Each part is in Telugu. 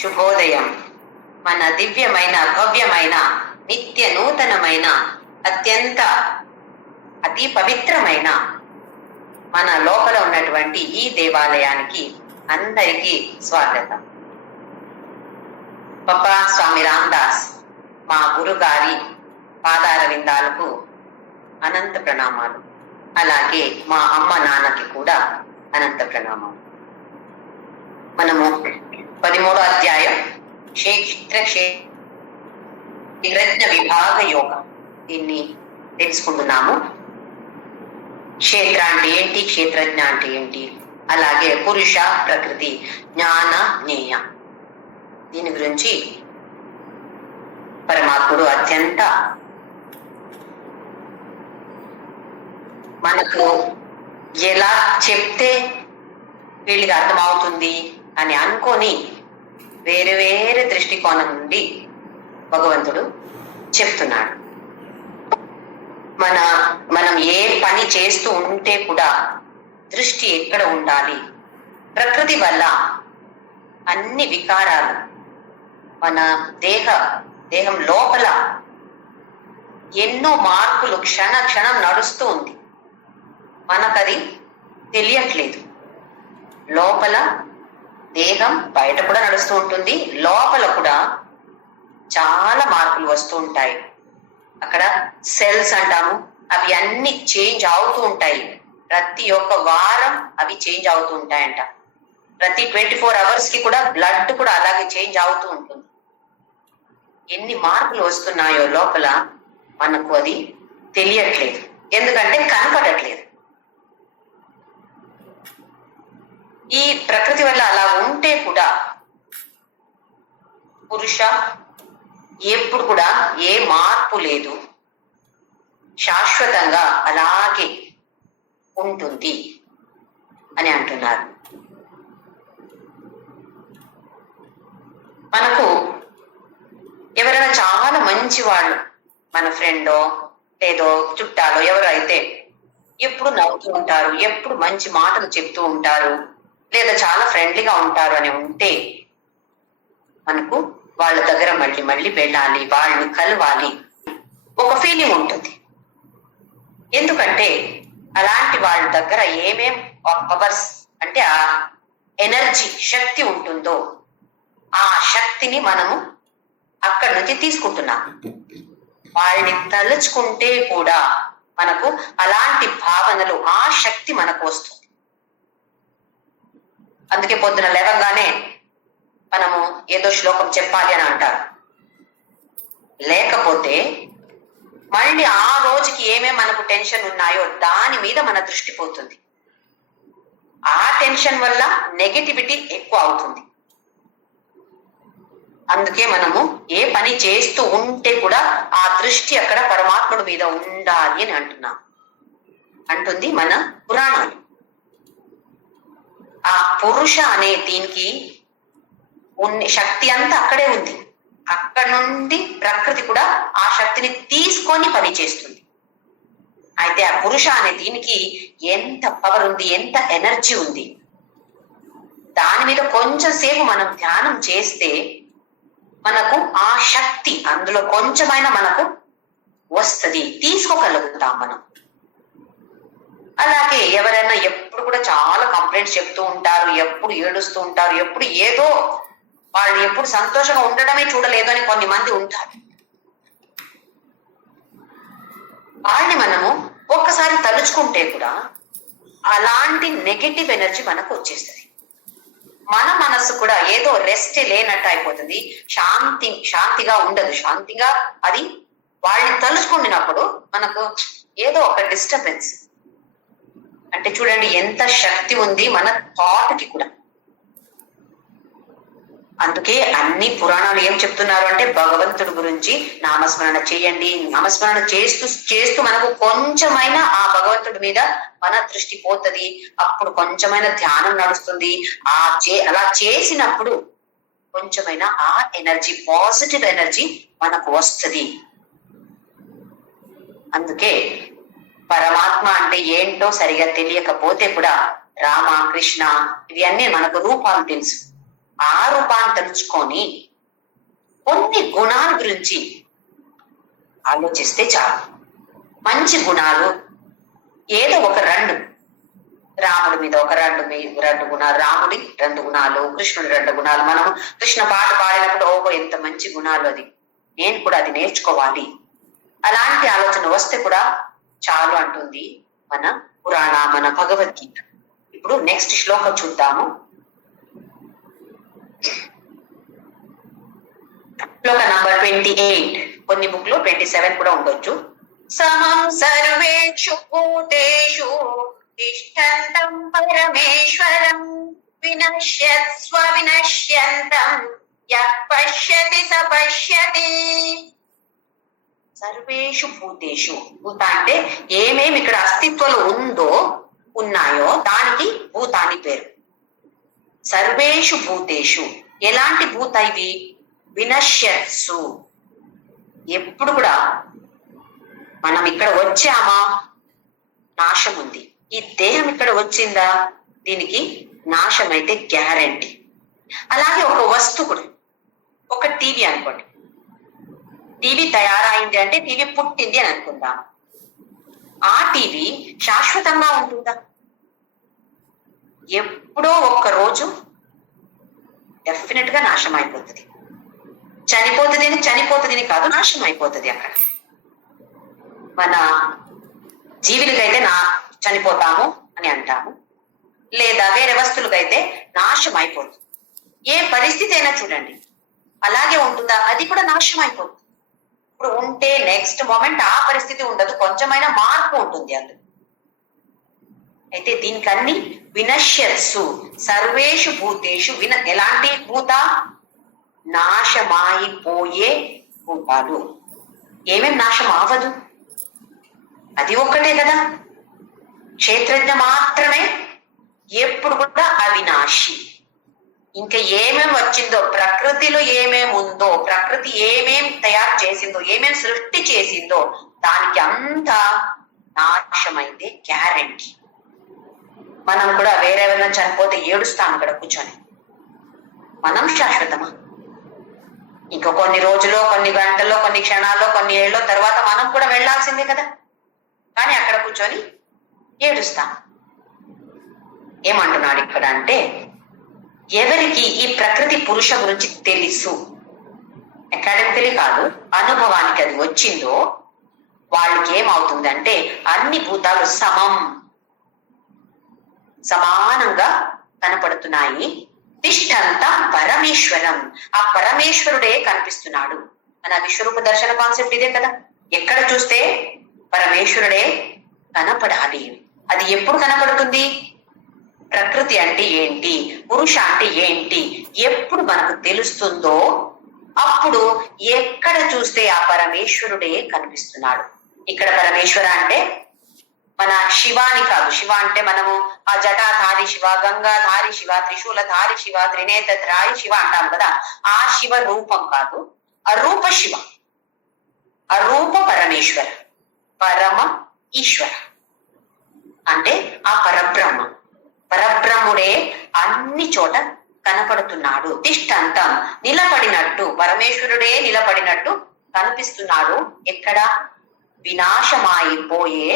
శుభోదయం. మన దివ్యమైన భవ్యమైన నిత్య నూతనమైన అత్యంత అతి పవిత్రమైన మన లోపల ఉన్నటువంటి ఈ దేవాలయానికి అందరికీ స్వాగతం. పప్పా స్వామి రామదాస్ మా గురుగారి పాదార విందాలకు అనంత ప్రణామాలు. అలాగే మా అమ్మ నాన్నకి కూడా అనంత ప్రణామాలు. మనము 13వ అధ్యాయం క్షేత్రజ్ఞ విభాగ యోగం దీన్ని తెలుసుకుంటున్నాము. క్షేత్ర అంటే ఏంటి, క్షేత్రజ్ఞ అంటే ఏంటి, అలాగే పురుష, ప్రకృతి, జ్ఞాన, జ్ఞేయ, దీని గురించి పరమాత్ముడు అత్యంత మనకు ఎలా చెప్తే వీళ్ళకి అర్థమవుతుంది అని అనుకొని వేరే వేరే దృష్టికోణం నుండి భగవంతుడు చెప్తున్నాడు. మనం ఏ పని చేస్తూ ఉంటే కూడా దృష్టి ఎక్కడ ఉండాలి? ప్రకృతి వల్ల అన్ని వికారాలు మన దేహం లోపల ఎన్నో మార్పులు క్షణ క్షణం నడుస్తూ ఉంది. మనకది తెలియట్లేదు. లోపల దేహం బయట కూడా నడుస్తూ ఉంటుంది, లోపల కూడా చాలా మార్పులు వస్తూ ఉంటాయి. అక్కడ సెల్స్ అంటాము, అవి అన్ని చేంజ్ అవుతూ ఉంటాయి. ప్రతి ఒక్క వారం అవి చేంజ్ అవుతూ ఉంటాయంట. ప్రతి 24 hours కి కూడా బ్లడ్ కూడా అలాగే చేంజ్ అవుతూ ఉంటుంది. ఎన్ని మార్పులు వస్తున్నాయో లోపల మనకు అది తెలియట్లేదు, ఎందుకంటే కనపడట్లేదు. ఈ ప్రకృతి వల్ల అలా ఉంటే కూడా పురుష ఎప్పుడు కూడా ఏ మార్పు లేదు, శాశ్వతంగా అలాగే ఉంటుంది అని అంటున్నారు. మనకు ఎవరైనా చాలా మంచి వాళ్ళు, మన ఫ్రెండో లేదో చుట్టాలో ఎవరు అయితే ఎప్పుడు నవ్వుతూ ఉంటారు, ఎప్పుడు మంచి మాటలు చెప్తూ ఉంటారు, లేదా చాలా ఫ్రెండ్లీగా ఉంటారు అని ఉంటే మనకు వాళ్ళ దగ్గర మళ్ళీ మళ్ళీ వెళ్ళాలి, వాళ్ళని కలవాలి ఒక ఫీలింగ్ ఉంటుంది. ఎందుకంటే అలాంటి వాళ్ళ దగ్గర ఏమేం పవర్స్ అంటే ఆ ఎనర్జీ, శక్తి ఉంటుందో ఆ శక్తిని మనము అక్కడి నుంచి తీసుకుంటున్నాం. వాళ్ళని తలుచుకుంటే కూడా మనకు అలాంటి భావనలు, ఆ శక్తి మనకు వస్తుంది. అందుకే పొద్దున లేవగానే మనము ఏదో శ్లోకం చెప్పాలి అని అంటారు. లేకపోతే మళ్ళీ ఆ రోజుకి ఏమేం మనకు టెన్షన్ ఉన్నాయో దాని మీద మన దృష్టి పోతుంది. ఆ టెన్షన్ వల్ల నెగటివిటీ ఎక్కువ అవుతుంది. అందుకే మనము ఏ పని చేస్తూ ఉంటే కూడా ఆ దృష్టి అక్కడ పరమాత్ముడి మీద ఉండాలి అని అంటుంది మన పురాణాలు. ఆ పురుష అనే దీనికి శక్తి అంతా అక్కడే ఉంది. అక్కడ నుండి ప్రకృతి కూడా ఆ శక్తిని తీసుకొని పని చేస్తుంది. అయితే ఆ పురుష అనే దీనికి ఎంత పవర్ ఉంది, ఎంత ఎనర్జీ ఉంది. దాని మీద కొంచెం సేపు మనం ధ్యానం చేస్తే మనకు ఆ శక్తి అందులో కొంచెమైనా మనకు వస్తుంది, తీసుకోగలుగుతాం మనం. అలాగే ఎవరైనా ఎప్పుడు కూడా చాలా కంప్లైంట్స్ చెప్తూ ఉంటారు, ఎప్పుడు ఏడుస్తూ ఉంటారు, ఎప్పుడు ఏదో వాళ్ళు ఎప్పుడు సంతోషంగా ఉండడమే చూడలేదు అని కొన్ని మంది ఉంటారు. వాళ్ళని మనము ఒక్కసారి తలుచుకుంటే కూడా అలాంటి నెగటివ్ ఎనర్జీ మనకు వచ్చేస్తుంది. మన మనస్సు కూడా ఏదో రెస్ట్ లేనట్టు అయిపోతుంది, శాంతిగా ఉండదు. శాంతిగా అది వాళ్ళని తలుచుకుంటున్నప్పుడు మనకు ఏదో ఒక డిస్టర్బెన్స్. అంటే చూడండి ఎంత శక్తి ఉంది మన థాట్ కి కూడా. అందుకే అన్ని పురాణాలు ఏం చెప్తున్నారు అంటే భగవంతుడి గురించి నామస్మరణ చేయండి. నామస్మరణ చేస్తూ మనకు కొంచెమైనా ఆ భగవంతుడి మీద మన దృష్టి పోతుంది. అప్పుడు కొంచెమైనా ధ్యానం నడుస్తుంది. అలా చేసినప్పుడు కొంచెమైనా ఆ ఎనర్జీ, పాజిటివ్ ఎనర్జీ మనకు వస్తుంది. అందుకే పరమాత్మ అంటే ఏంటో సరిగా తెలియకపోతే కూడా రామ, కృష్ణ ఇవి అన్నీ మనకు రూపాలు తెలుసు. ఆ రూపాన్ని తలుచుకొని కొన్ని గుణాల గురించి ఆలోచిస్తే చాలు. మంచి గుణాలు ఏదో ఒక రెండు, రాముడి మీద ఒక రెండు గుణాలు, రాముడి 2 గుణాలు, కృష్ణుడి 2 గుణాలు. మనం కృష్ణ పాట పాడినప్పుడు ఓహో ఎంత మంచి గుణాలు, అది నేను కూడా అది నేర్చుకోవాలి, అలాంటి ఆలోచన వస్తే కూడా చాలు అంటుంది మన పురాణ, మన భగవద్గీత. ఇప్పుడు నెక్స్ట్ శ్లోకం చూద్దాము. శ్లోక నంబర్ 28. కొన్ని బుక్ లో 27 కూడా ఉండొచ్చు. సమం సర్వేషు భూతేషు తిష్టంతం పరమేశ్వరం వినశ్యత్స్వ వినశ్యంతం యః పశ్యతి స పశ్యతి. సర్వేషు భూతేషు, భూత అంటే ఏమేమి ఇక్కడ అస్తిత్వంలో ఉన్నాయో దానికి భూతాని పేరు. సర్వేషు భూతేషు, ఎలాంటి భూత ఇవి? వినశ్యత్సు, ఎప్పుడు కూడా మనం ఇక్కడ వచ్చామా నాశం ఉంది. ఈ దేహం ఇక్కడ వచ్చిందా దీనికి నాశం అయితే గ్యారంటీ. అలాగే ఒక వస్తువు కూడా, ఒక టీవీ అనుకోండి, టీవీ తయారైంది అంటే టీవీ పుట్టింది అని అనుకుందాం. ఆ టీవీ శాశ్వతంగా ఉంటుందా? ఎప్పుడో ఒక్క రోజు డెఫినెట్ గా నాశనం అయిపోతుంది. చనిపోతుంది కాదు, నాశనం అయిపోతుంది. అక్కడ మన జీవులకైతే చనిపోతాము అని అంటాము, లేదా వేరే వస్తువులకైతే నాశనం అయిపోతుంది. ఏ పరిస్థితి అయినా చూడండి అలాగే ఉంటుందా? అది కూడా నాశనం అయిపోతుంది. ఇప్పుడు ఉంటే నెక్స్ట్ మూమెంట్ ఆ పరిస్థితి ఉండదు, కొంచెమైనా మార్పు ఉంటుంది అందులో. అయితే దీనికన్ని వినశ్యత్సు, సర్వేషు భూతేషు ఎలాంటి భూత? నాశమాయిపోయే భూతాలు. ఏమేం నాశం అవ్వదు, అది ఒక్కటే కదా. క్షేత్రజ్ఞ మాత్రమే ఎప్పుడు కూడా అవినాశి. ఇంకా ఏమేం వచ్చిందో, ప్రకృతిలో ఏమేం ఉందో, ప్రకృతి ఏమేం తయారు చేసిందో, ఏమేం సృష్టి చేసిందో దానికి అంతా నాశమైతే గ్యారంటీ. మనం కూడా వేరే ఎవరైనా చనిపోతే ఏడుస్తాం ఇక్కడ కూర్చొని. మనం శాశ్వతమా? ఇంకా కొన్ని రోజుల్లో, కొన్ని గంటల్లో, కొన్ని క్షణాల్లో, కొన్ని ఏళ్ళలో తర్వాత మనం కూడా వెళ్లాల్సిందే కదా. కానీ అక్కడ కూర్చొని ఏడుస్తాం. ఏమంటున్నాడు ఇక్కడ అంటే, ఎవరికి ఈ ప్రకృతి పురుష గురించి తెలుసు, అకాడమికలీ కాదు అనుభవానికి అది వచ్చిందో వాళ్ళకి ఏమవుతుందంటే అన్ని భూతాలు సమానంగా కనపడుతున్నాయి. తిష్టంతా పరమేశ్వరం, ఆ పరమేశ్వరుడే కనిపిస్తున్నాడు. మన విశ్వరూప దర్శన కాన్సెప్ట్ ఇదే కదా. ఎక్కడ చూస్తే పరమేశ్వరుడే కనపడాలి. అది ఎప్పుడు కనపడుతుంది? ప్రకృతి అంటే ఏంటి, పురుష అంటే ఏంటి ఎప్పుడు మనకు తెలుస్తుందో అప్పుడు ఎక్కడ చూస్తే ఆ పరమేశ్వరుడే కనిపిస్తున్నాడు. ఇక్కడ పరమేశ్వర అంటే మన శివాని కాదు. శివ అంటే మనము ఆ జటాధారి శివ, గంగాధారి శివ, త్రిశూలధారి శివ, త్రినేత్రధారి శివ అంటాం కదా. ఆ శివ రూపం కాదు, అరూప శివ, అరూప పరమేశ్వర, పరమ ఈశ్వర అంటే ఆ పరబ్రహ్మ. పరబ్రహ్ముడే అన్ని చోట కనపడుతున్నాడు. తిష్టంతం, నిలబడినట్టు, పరమేశ్వరుడే నిలబడినట్టు కనిపిస్తున్నాడు. ఎక్కడ? వినాశమాయిపోయే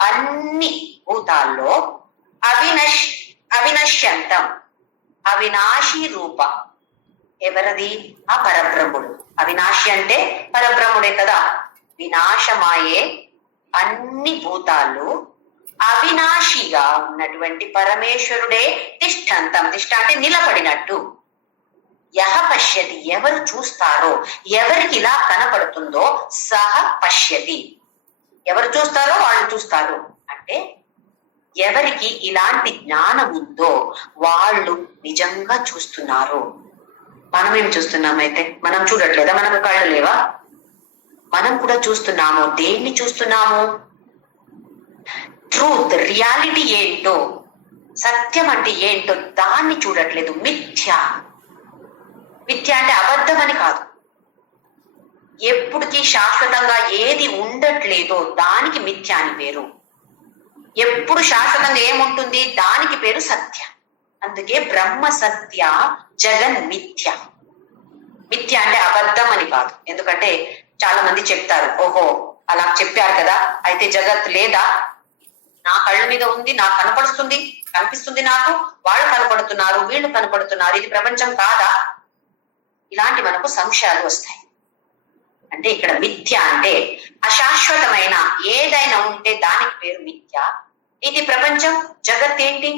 అన్ని భూతాల్లో అవినశ్యంతం, అవినాశి రూప. ఎవరది? ఆ పరబ్రహ్ముడు. అవినాశి అంటే పరబ్రహ్ముడే కదా. వినాశమాయే అన్ని భూతాలు అవినాశిగా ఉన్నటువంటి పరమేశ్వరుడే తిష్టంతం. తిష్ట అంటే నిలబడినట్టు. యహ పశ్యతి, ఎవరు చూస్తారో, ఎవరికి ఇలా కనపడుతుందో సహ పశ్యతి, ఎవరు చూస్తారో వాళ్ళు చూస్తారు. అంటే ఎవరికి ఇలాంటి జ్ఞానం ఉందో వాళ్ళు నిజంగా చూస్తున్నారు. మనం ఏం చూస్తున్నామైతే? మనం చూడట్లేదా? మనకు కళ్ళు లేవా? మనం కూడా చూస్తున్నాము. దేన్ని చూస్తున్నాము? ట్రూత్, రియాలిటీ ఏంటో, సత్యం అంటే ఏంటో దాన్ని చూడట్లేదు. మిథ్య, మిథ్య అంటే అబద్ధం అని కాదు. ఎప్పటికీ శాశ్వతంగా ఏది ఉండట్లేదో దానికి మిథ్య అని పేరు. ఎప్పుడు శాశ్వతంగా ఏముంటుంది దానికి పేరు సత్య. అందుకే బ్రహ్మ సత్య జగన్ మిథ్య. మిథ్య అంటే అబద్ధం అని కాదు. ఎందుకంటే చాలా మంది చెప్తారు, ఓహో అలా చెప్పారు కదా, అయితే జగత్ లేదా, నా కళ్ళ మీద ఉంది, నాకు కనిపిస్తుంది నాకు, వాళ్ళు కనపడుతున్నారు, వీళ్ళు కనపడుతున్నారు, ఇది ప్రపంచం కాదా? ఇలాంటి మనకు సంశయాలు వస్తాయి. అంటే ఇక్కడ మిథ్య అంటే అశాశ్వతమైన ఏదైనా ఉంటే దానికి పేరు మిథ్య. ఇది ప్రపంచం, జగత్ ఏంటి,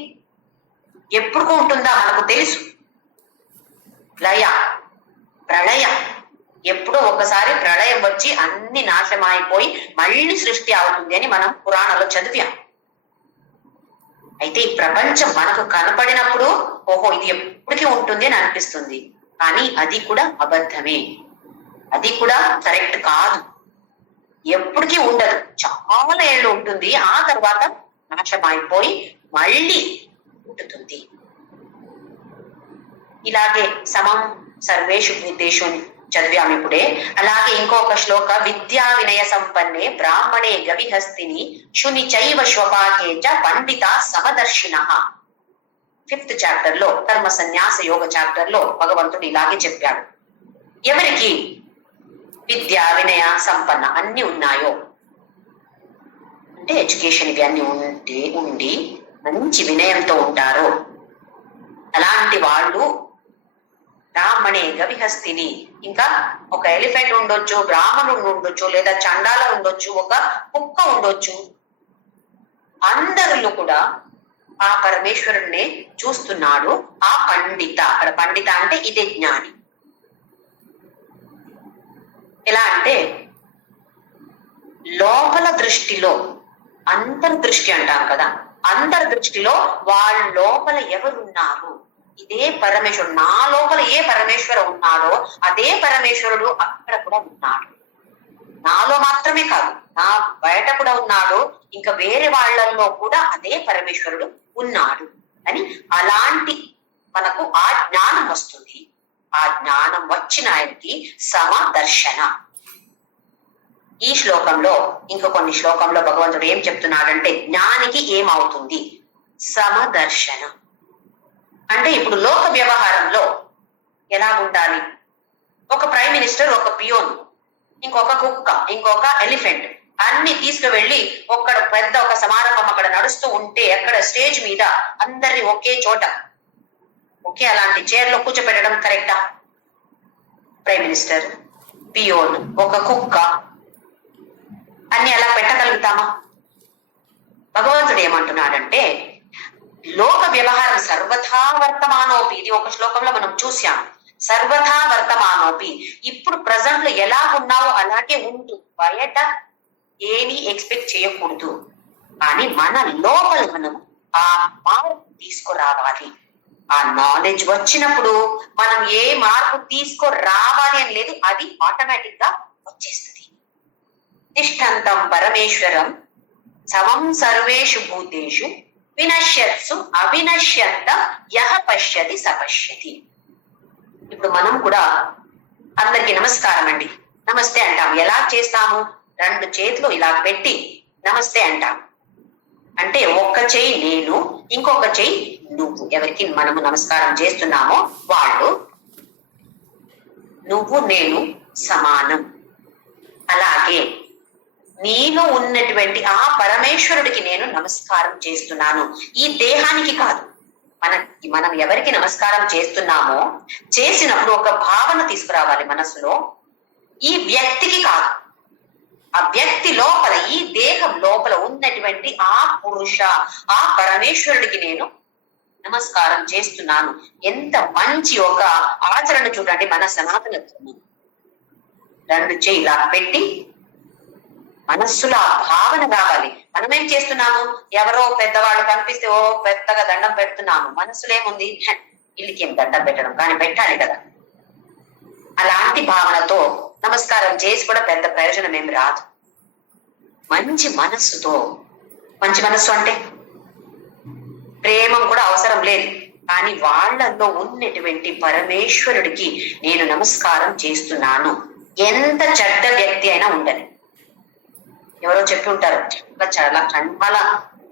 ఎప్పుడు ఉంటుందా మనకు తెలుసు. లయ, ప్రళయం, ఎప్పుడో ఒకసారి ప్రళయం వచ్చి అన్ని నాశనమైపోయి మళ్ళీ సృష్టి అవుతుంది అని మనం పురాణాల్లో చదివాం. అయితే ఈ ప్రపంచం మనకు కనపడినప్పుడు ఓహో ఇది ఎప్పటికీ ఉంటుంది అని అనిపిస్తుంది, కానీ అది కూడా అబద్ధమే, అది కూడా కరెక్ట్ కాదు. ఎప్పటికీ ఉండదు, చాలా ఏళ్ళు ఉంటుంది, ఆ తర్వాత నాశనమైపోయి మళ్ళీ పుట్టుతుంది. ఇలాగే సమం సర్వేషు భూతేషు చదివాము ఇప్పుడే. అలాగే ఇంకొక శ్లోక, విద్యా వినయ సంపన్నే బ్రాహ్మణే గవిహస్తిని శుని చైవ శ్వపాకే చ పండిత సమదర్శిన. 5th చాప్టర్ లో, కర్మ సన్యాస యోగ చాప్టర్ లో భగవంతుడు ఇలాగే చెప్పాడు. ఎవరికి విద్యా వినయ సంపన్న అన్ని ఉన్నాయో, అంటే ఎడ్యుకేషన్ ఇవి అన్ని ఉండి మంచి వినయంతో ఉంటారో అలాంటి వాళ్ళు బ్రాహ్మణే గవిహస్తిని, ఇంకా ఒక ఎలిఫెంట్ ఉండొచ్చు, బ్రాహ్మణుడు ఉండొచ్చు, లేదా చండాల ఉండొచ్చు, ఒక కుక్క ఉండొచ్చు, అందరిలో కూడా ఆ పరమేశ్వరుడిని చూస్తున్నాడు. ఆ పండిత, అక్కడ పండిత అంటే ఇదే జ్ఞాని. ఎలా అంటే లోపల దృష్టిలో, అంతర్దృష్టి అంటాం కదా, అంతర్దృష్టిలో వాళ్ళ లోపల ఎవరున్నారు, ఇదే పరమేశ్వరుడు, నా లోపల ఏ పరమేశ్వరు ఉన్నాడో అదే పరమేశ్వరుడు అక్కడ కూడా ఉన్నాడు. నాలో మాత్రమే కాదు, నా బయట కూడా ఉన్నాడు, ఇంకా వేరే వాళ్ళల్లో కూడా అదే పరమేశ్వరుడు ఉన్నాడు అని, అలాంటి మనకు ఆ జ్ఞానం వస్తుంది. ఆ జ్ఞానం వచ్చిన ఆయనకి సమదర్శన. ఈ శ్లోకంలో, ఇంకా కొన్ని శ్లోకంలో భగవంతుడు ఏం చెప్తున్నాడంటే, జ్ఞానికి ఏమవుతుంది సమదర్శన అంటే, ఇప్పుడు లోక వ్యవహారంలో ఎలా ఉండాలి, ఒక ప్రైమ్ మినిస్టర్, ఒక పియోన్, ఇంకొక కుక్క, ఇంకొక ఎలిఫెంట్ అన్ని తీసుకువెళ్ళి ఒక్కడ పెద్ద ఒక సమారంభం అక్కడ నడుస్తూ ఉంటే, అక్కడ స్టేజ్ మీద అందరిని ఒకే చోట ఒకే అలాంటి చైర్ లో కూర్చోపెట్టడం కరెక్టా? ప్రైమ్ మినిస్టర్, పియోన్, ఒక కుక్క అన్ని అలా పెట్టగలుగుతామా? భగవంతుడు ఏమంటున్నాడంటే, లోక వ్యవహారం సర్వథా వర్తమానోపి, ఇది ఒక శ్లోకంలో మనం చూసాం. సర్వథా వర్తమానోపి, ఇప్పుడు ప్రజెంట్ లో ఎలా ఉన్నావో అలాగే ఉంటూ, బయట ఏమీ ఎక్స్పెక్ట్ చేయకూడదు. కానీ మన లోపల మనం ఆ మార్పు తీసుకురావాలి. ఆ నాలెడ్జ్ వచ్చినప్పుడు మనం ఏ మార్పు తీసుకురావాలి అని లేదు, అది ఆటోమేటిక్ గా వచ్చేస్తుంది. తిష్టంతం పరమేశ్వరం సమం సర్వేషు భూతేషు వినశ్యత్సు అవినశ్యంత యహ పశ్యతి సపశ్యతి. ఇప్పుడు మనం కూడా అందరికి నమస్కారం అండి, నమస్తే అంటాం. ఎలా చేస్తాము? 2 చేతులు ఇలా పెట్టి నమస్తే అంటాం. అంటే ఒక్క చెయ్యి నేను, ఇంకొక చెయ్యి నువ్వు. ఎవరికి మనము నమస్కారం చేస్తున్నామో వాళ్ళు, నువ్వు నేను సమానం. అలాగే నీలో ఉన్నటువంటి ఆ పరమేశ్వరుడికి నేను నమస్కారం చేస్తున్నాను, ఈ దేహానికి కాదు. మనం ఎవరికి నమస్కారం చేస్తున్నామో చేసినప్పుడు ఒక భావన తీసుకురావాలి మనసులో, ఈ వ్యక్తికి కాదు, ఆ వ్యక్తి లోపల, ఈ దేహం లోపల ఉన్నటువంటి ఆ పురుష, ఆ పరమేశ్వరుడికి నేను నమస్కారం చేస్తున్నాను. ఎంత మంచి ఒక ఆచరణ చూడండి మన సనాతన ధర్మం. 2 చేయి ఇలా పెట్టి మనస్సులో ఆ భావన రావాలి. మనం ఏం చేస్తున్నాము, ఎవరో పెద్దవాళ్ళు కనిపిస్తే ఓ పెద్దగా దండం పెడుతున్నాము, మనసులో ఏముంది, వీళ్ళకి ఏం దండం పెట్టడం, కానీ పెట్టాలి కదా. అలాంటి భావనతో నమస్కారం చేసి కూడా పెద్ద ప్రయోజనం ఏమి రాదు. మంచి మనస్సుతో, మంచి మనస్సు అంటే ప్రేమం కూడా అవసరం లేదు, కానీ వాళ్ళల్లో ఉన్నటువంటి పరమేశ్వరుడికి నేను నమస్కారం చేస్తున్నాను. ఎంత చెడ్డ వ్యక్తి అయినా ఉండని, ఎవరో చెప్పి ఉంటారు చాలా చండాల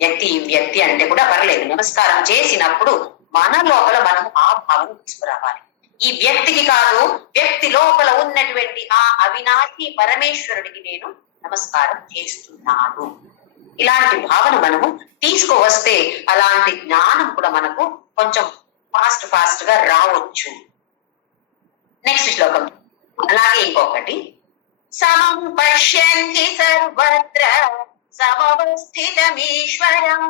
వ్యక్తి ఈ వ్యక్తి అంటే కూడా పర్లేదు, నమస్కారం చేసినప్పుడు మన లోపల మనం ఆ భావన తీసుకురావాలి. ఈ వ్యక్తికి కాదు, వ్యక్తి లోపల ఉన్నటువంటి ఆ అవినాశి పరమేశ్వరుడికి నేను నమస్కారం చేస్తున్నాను. ఇలాంటి భావన మనము తీసుకువస్తే అలాంటి జ్ఞానం కూడా మనకు కొంచెం ఫాస్ట్ గా రావచ్చు. నెక్స్ట్ శ్లోకం. అలాగే ఇంకొకటి, సమం పశ్యన్తి సర్వత్ర సమవస్థితమీశ్వరం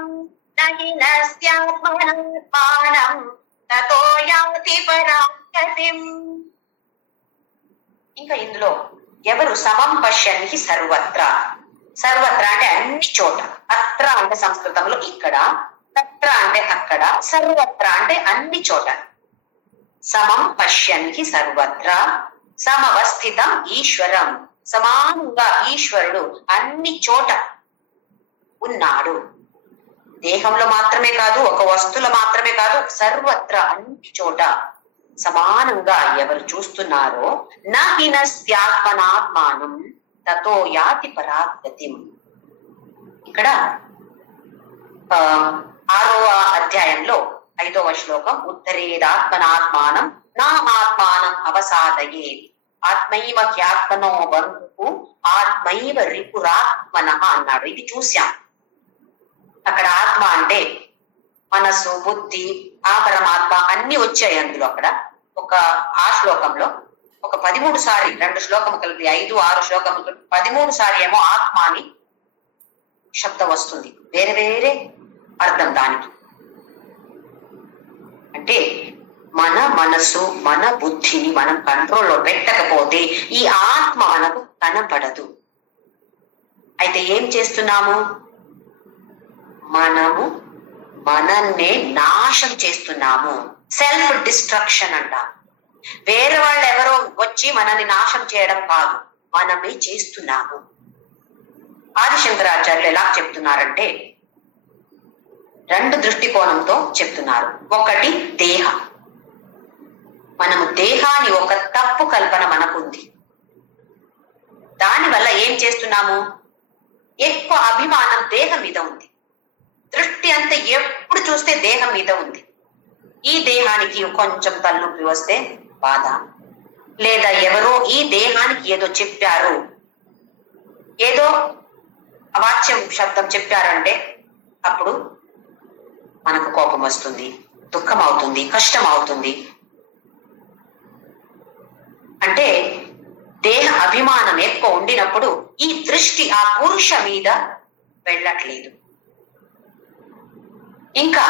నహి నస్త్యాత్మనాత్మానం తతో యాతి పరాం గతిం. ఇంకా ఇందులో ఎవరు సమం పశ్యన్తి సర్వత్ర, సర్వత్ర అంటే అన్ని చోట, అత్ర అంటే సంస్కృతంలో ఇక్కడ, తత్ర అంటే అక్కడ, సర్వత్ర అంటే అన్ని చోట. సమం పశ్యన్తి సర్వత్ర సమవస్థితం ఈశ్వరం, సమానంగా ఈశ్వరుడు అన్ని చోట ఉన్నాడు. దేహంలో మాత్రమే కాదు, ఒక వస్తువులో మాత్రమే కాదు, సర్వత్ర అన్ని చోట సమానంగా ఎవరు చూస్తున్నారో నహినస్త్యాత్మనాత్మానం తతో యాతి పరాగతిం. ఇక్కడ 6వ అధ్యాయంలో 5వ శ్లోకం, ఉత్తరేదాత్మనాత్మానం నా ఆత్మానం అవసాదయే ఆత్మైవ హ్యాత్మనో బంధు ఆత్మైవ రిపురాత్మన అన్నాడు. ఇది చూశాం. అక్కడ ఆత్మ అంటే మనసు, బుద్ధి, ఆ పరమాత్మ అన్ని వచ్చాయి అందులో. అక్కడ ఆ శ్లోకంలో ఒక 13 సారి, 2 శ్లోకము కలిపి 5, 6 శ్లోకము కలిపి 13 సారి ఏమో ఆత్మ అని శబ్దం వస్తుంది. వేరే వేరే అర్థం దానికి. అంటే మన మనసు, మన బుద్ధిని మనం కంట్రోల్లో పెట్టకపోతే ఈ ఆత్మ మనకు కనపడదు. అయితే ఏం చేస్తున్నాము? మనము మనన్నే నాశం చేస్తున్నాము. సెల్ఫ్ డిస్ట్రక్షన్ అంట. వేరే వాళ్ళు ఎవరో వచ్చి మనల్ని నాశం చేయడం కాదు, మనమే చేస్తున్నాము. ఆదిశంకరాచార్యులు ఎలా చెప్తున్నారంటే 2 దృష్టికోణంతో చెప్తున్నారు. ఒకటి దేహం. మనము దేహాన్ని ఒక తప్పు కల్పన మనకుంది. దానివల్ల ఏం చేస్తున్నాము? ఎక్కువ అభిమానం దేహం మీద ఉంది. దృష్టి అంతా ఎప్పుడు చూస్తే దేహం మీద ఉంది. ఈ దేహానికి కొంచెం తలనొప్పి వస్తే బాధ, లేదా ఎవరో ఈ దేహానికి ఏదో చెప్పారు, ఏదో అవాచ్యం శబ్దం చెప్పారంటే అప్పుడు మనకు కోపం వస్తుంది, దుఃఖం అవుతుంది, కష్టం అవుతుంది. అంటే దేహ అభిమానం ఎక్కువ ఉండినప్పుడు ఈ దృష్టి ఆ పురుష మీద వెళ్ళట్లేదు. ఇంకా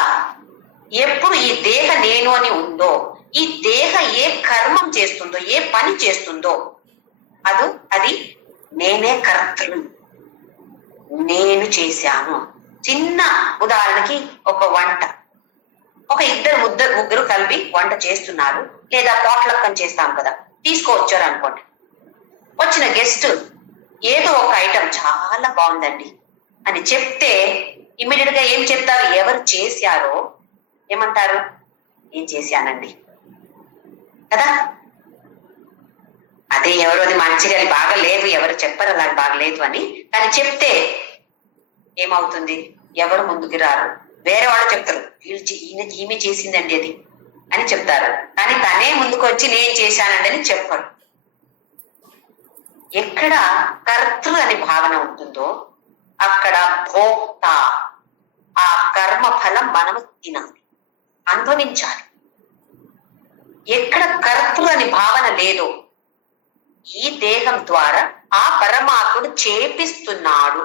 ఎప్పుడు ఈ దేహ నేను అని ఉందో, ఈ దేహ ఏ కర్మం చేస్తుందో, ఏ పని చేస్తుందో అది నేనే కర్తను, నేను చేశాను. చిన్న ఉదాహరణకి ఒక వంట, ఒక ముగ్గురు కలిపి వంట చేస్తున్నారు, లేదా పాట్లక్కం చేస్తాం కదా, తీసుకొచ్చారు అనుకోండి. వచ్చిన గెస్ట్ ఏదో ఒక ఐటెం చాలా బాగుందండి అని చెప్తే ఇమ్మీడియట్ గా ఏం చెప్తారు? ఎవరు చేశారో ఏమంటారు? ఏం చేశానండి కదా. అదే ఎవరు అది మంచిగా బాగలేదు, ఎవరు చెప్పరు అలా బాగలేదు అని. కానీ చెప్తే ఏమవుతుంది? ఎవరు ముందుకు రారు, వేరే వాళ్ళు చెప్తారు ఈమె చేసిందండి అది అని చెప్తారు. కానీ తనే ముందుకు వచ్చి నేను చేశానండి అని చెప్పరు. ఎక్కడ కర్తృ అని భావన ఉంటుందో అక్కడ భోక్త, ఆ కర్మ ఫలం మనము తినాలి, అనుభవించాలి. ఎక్కడ కర్తృ అని భావన లేదో ఈ దేహం ద్వారా ఆ పరమాత్ముడు చేపిస్తున్నాడు.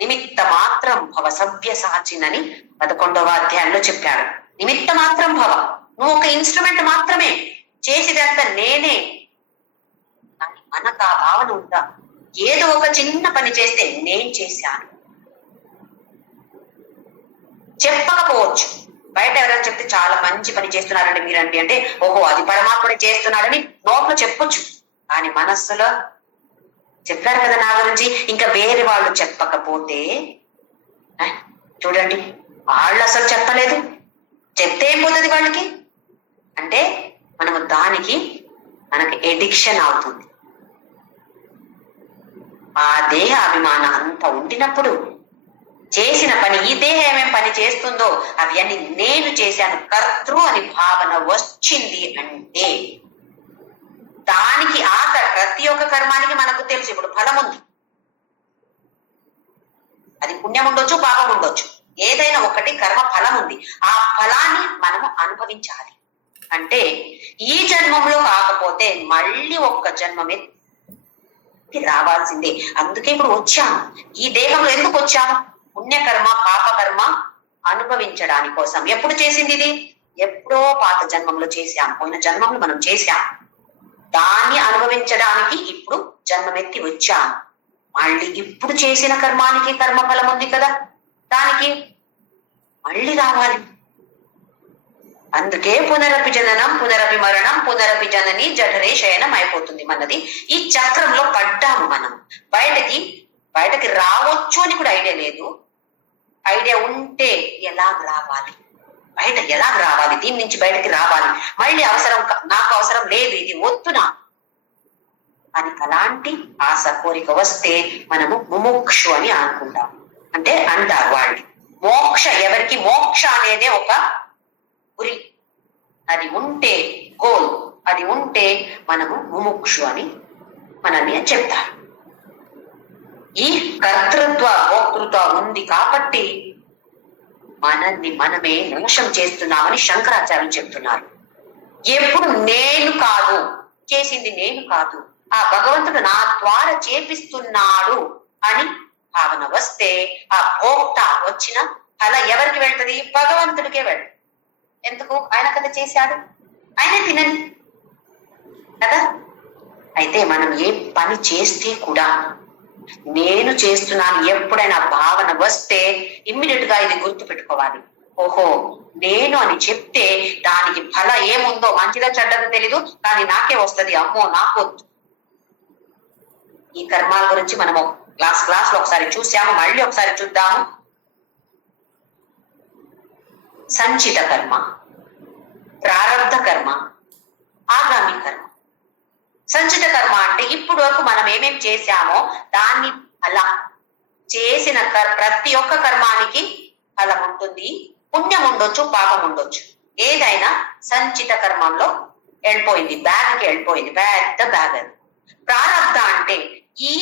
నిమిత్త మాత్రం భవ సవ్య సాచినని 11వ అధ్యాయంలో చెప్పాడు. నిమిత్త మాత్రం భవ, నువ్వు ఒక ఇన్స్ట్రుమెంట్ మాత్రమే, చేసేదంతా నేనే. కానీ మనకు ఆ భావన ఉందా? ఏదో ఒక చిన్న పని చేస్తే నేను చేశాను చెప్పకపోవచ్చు. బయట ఎవరైనా చెప్తే చాలా మంచి పని చేస్తున్నారండి మీరండి అంటే, ఓహో అది పరమాత్ముడే చేస్తున్నాడని నోట్లో చెప్పొచ్చు. కానీ మనస్సులో చెప్పారు కదా నా గురించి, ఇంకా వేరే వాళ్ళు చెప్పకపోతే చూడండి వాళ్ళు అసలు చెప్పలేదు, చెప్తే ఏం పోతుంది వాళ్ళకి అంటే మనము మనకి ఎడిక్షన్ అవుతుంది. ఆ దేహ అభిమానం అంతా ఉండినప్పుడు చేసిన పని ఈ దేహం ఏమేం పని చేస్తుందో అవి అన్ని నేను చేశాను కర్తృ అని భావన వచ్చింది అంటే దానికి ప్రతి ఒక్క కర్మానికి మనకు తెలుసు ఇప్పుడు ఫలం ఉంది. అది పుణ్యం ఉండొచ్చు, పాపం ఉండొచ్చు, ఏదైనా ఒకటి కర్మ ఫలం ఉంది. ఆ ఫలాన్ని మనము అనుభవించాలి. అంటే ఈ జన్మంలో కాకపోతే మళ్ళీ ఒక్క జన్మమే రావాల్సిందే. అందుకే ఇప్పుడు వచ్చాము ఈ దేహంలో. ఎందుకు వచ్చాము? పుణ్యకర్మ పాపకర్మ అనుభవించడానికి కోసం. ఎప్పుడు చేసింది ఇది? ఎప్పుడో పాత జన్మంలో చేశాం, పోయిన జన్మంలో మనం చేశాం. దాన్ని అనుభవించడానికి ఇప్పుడు జన్మమెత్తి వచ్చాము. మళ్ళీ ఇప్పుడు చేసిన కర్మానికి కర్మఫలం ఉంది కదా, దానికి మళ్ళీ రావాలి. అందుకే పునరపి జననం పునరపి మరణం పునరపి జనని జఠరే శయనం అయిపోతుంది మనది. ఈ చక్రంలో పడ్డాము మనం. బయటకి రావచ్చు అని కూడా ఐడియా లేదు. ఐడియా ఉంటే ఎలాగ రావాలి, బయట ఎలాగ రావాలి, దీని నుంచి బయటకి రావాలి. మళ్ళీ నాకు అవసరం లేదు, ఇది వద్దునా అని అలాంటి ఆశ కోరిక వస్తే మనము ముముక్షు అని అనుకుంటాం. అంటే అంటారు వాళ్ళు మోక్ష. ఎవరికి మోక్ష అనేదే ఒక గురి, అది ఉంటే గోల్, అది ఉంటే మనము ముముక్షు అని మనల్ని చెప్తారు. ఈ కర్తృత్వ భోక్తృత్వ ఉంది కాబట్టి మనల్ని మనమే నాశం చేస్తున్నామని శంకరాచార్యులు చెప్తున్నారు. ఎప్పుడు నేను కాదు చేసింది, నేను కాదు, ఆ భగవంతుడు నా ద్వారా చేపిస్తున్నాడు అని భావన వస్తే ఆ భోక్త వచ్చిన ఫల ఎవరికి వెళ్తది? భగవంతుడికే వెళ్తది. ఎందుకు? ఆయన కదా చేశాడు, ఆయనే తినని కదా. అయితే మనం ఏ పని చేస్తే కూడా నేను చేస్తున్నాను ఎప్పుడైనా భావన వస్తే ఇమ్మీడియట్ గా ఇది గుర్తు పెట్టుకోవాలి. ఓహో నేను అని చెప్తే దానికి ఫల ఏముందో మంచిగా చెడ్డగా తెలీదు, కానీ నాకే వస్తుంది. అమ్మో నాకు వద్దు. ఈ కర్మాల గురించి మనము క్లాస్ లో ఒకసారి చూసాము, మళ్ళీ ఒకసారి చూద్దాము. సంచిత కర్మ, ప్రారబ్ధ కర్మ, ఆగామి కర్మ. సంచిత కర్మ అంటే ఇప్పుడు వరకు మనం ఏమేం చేశామో దాన్ని అలా చేసిన ప్రతి ఒక్క కర్మానికి ఫలం ఉంటుంది. పుణ్యం ఉండొచ్చు, పాపం ఉండొచ్చు, ఏదైనా సంచిత కర్మంలో వెళ్ళిపోయింది, బ్యాగ్కి వెళ్ళిపోయింది, పెద్ద బ్యాగ్ అది. ప్రారబ్ధ అంటే ఈ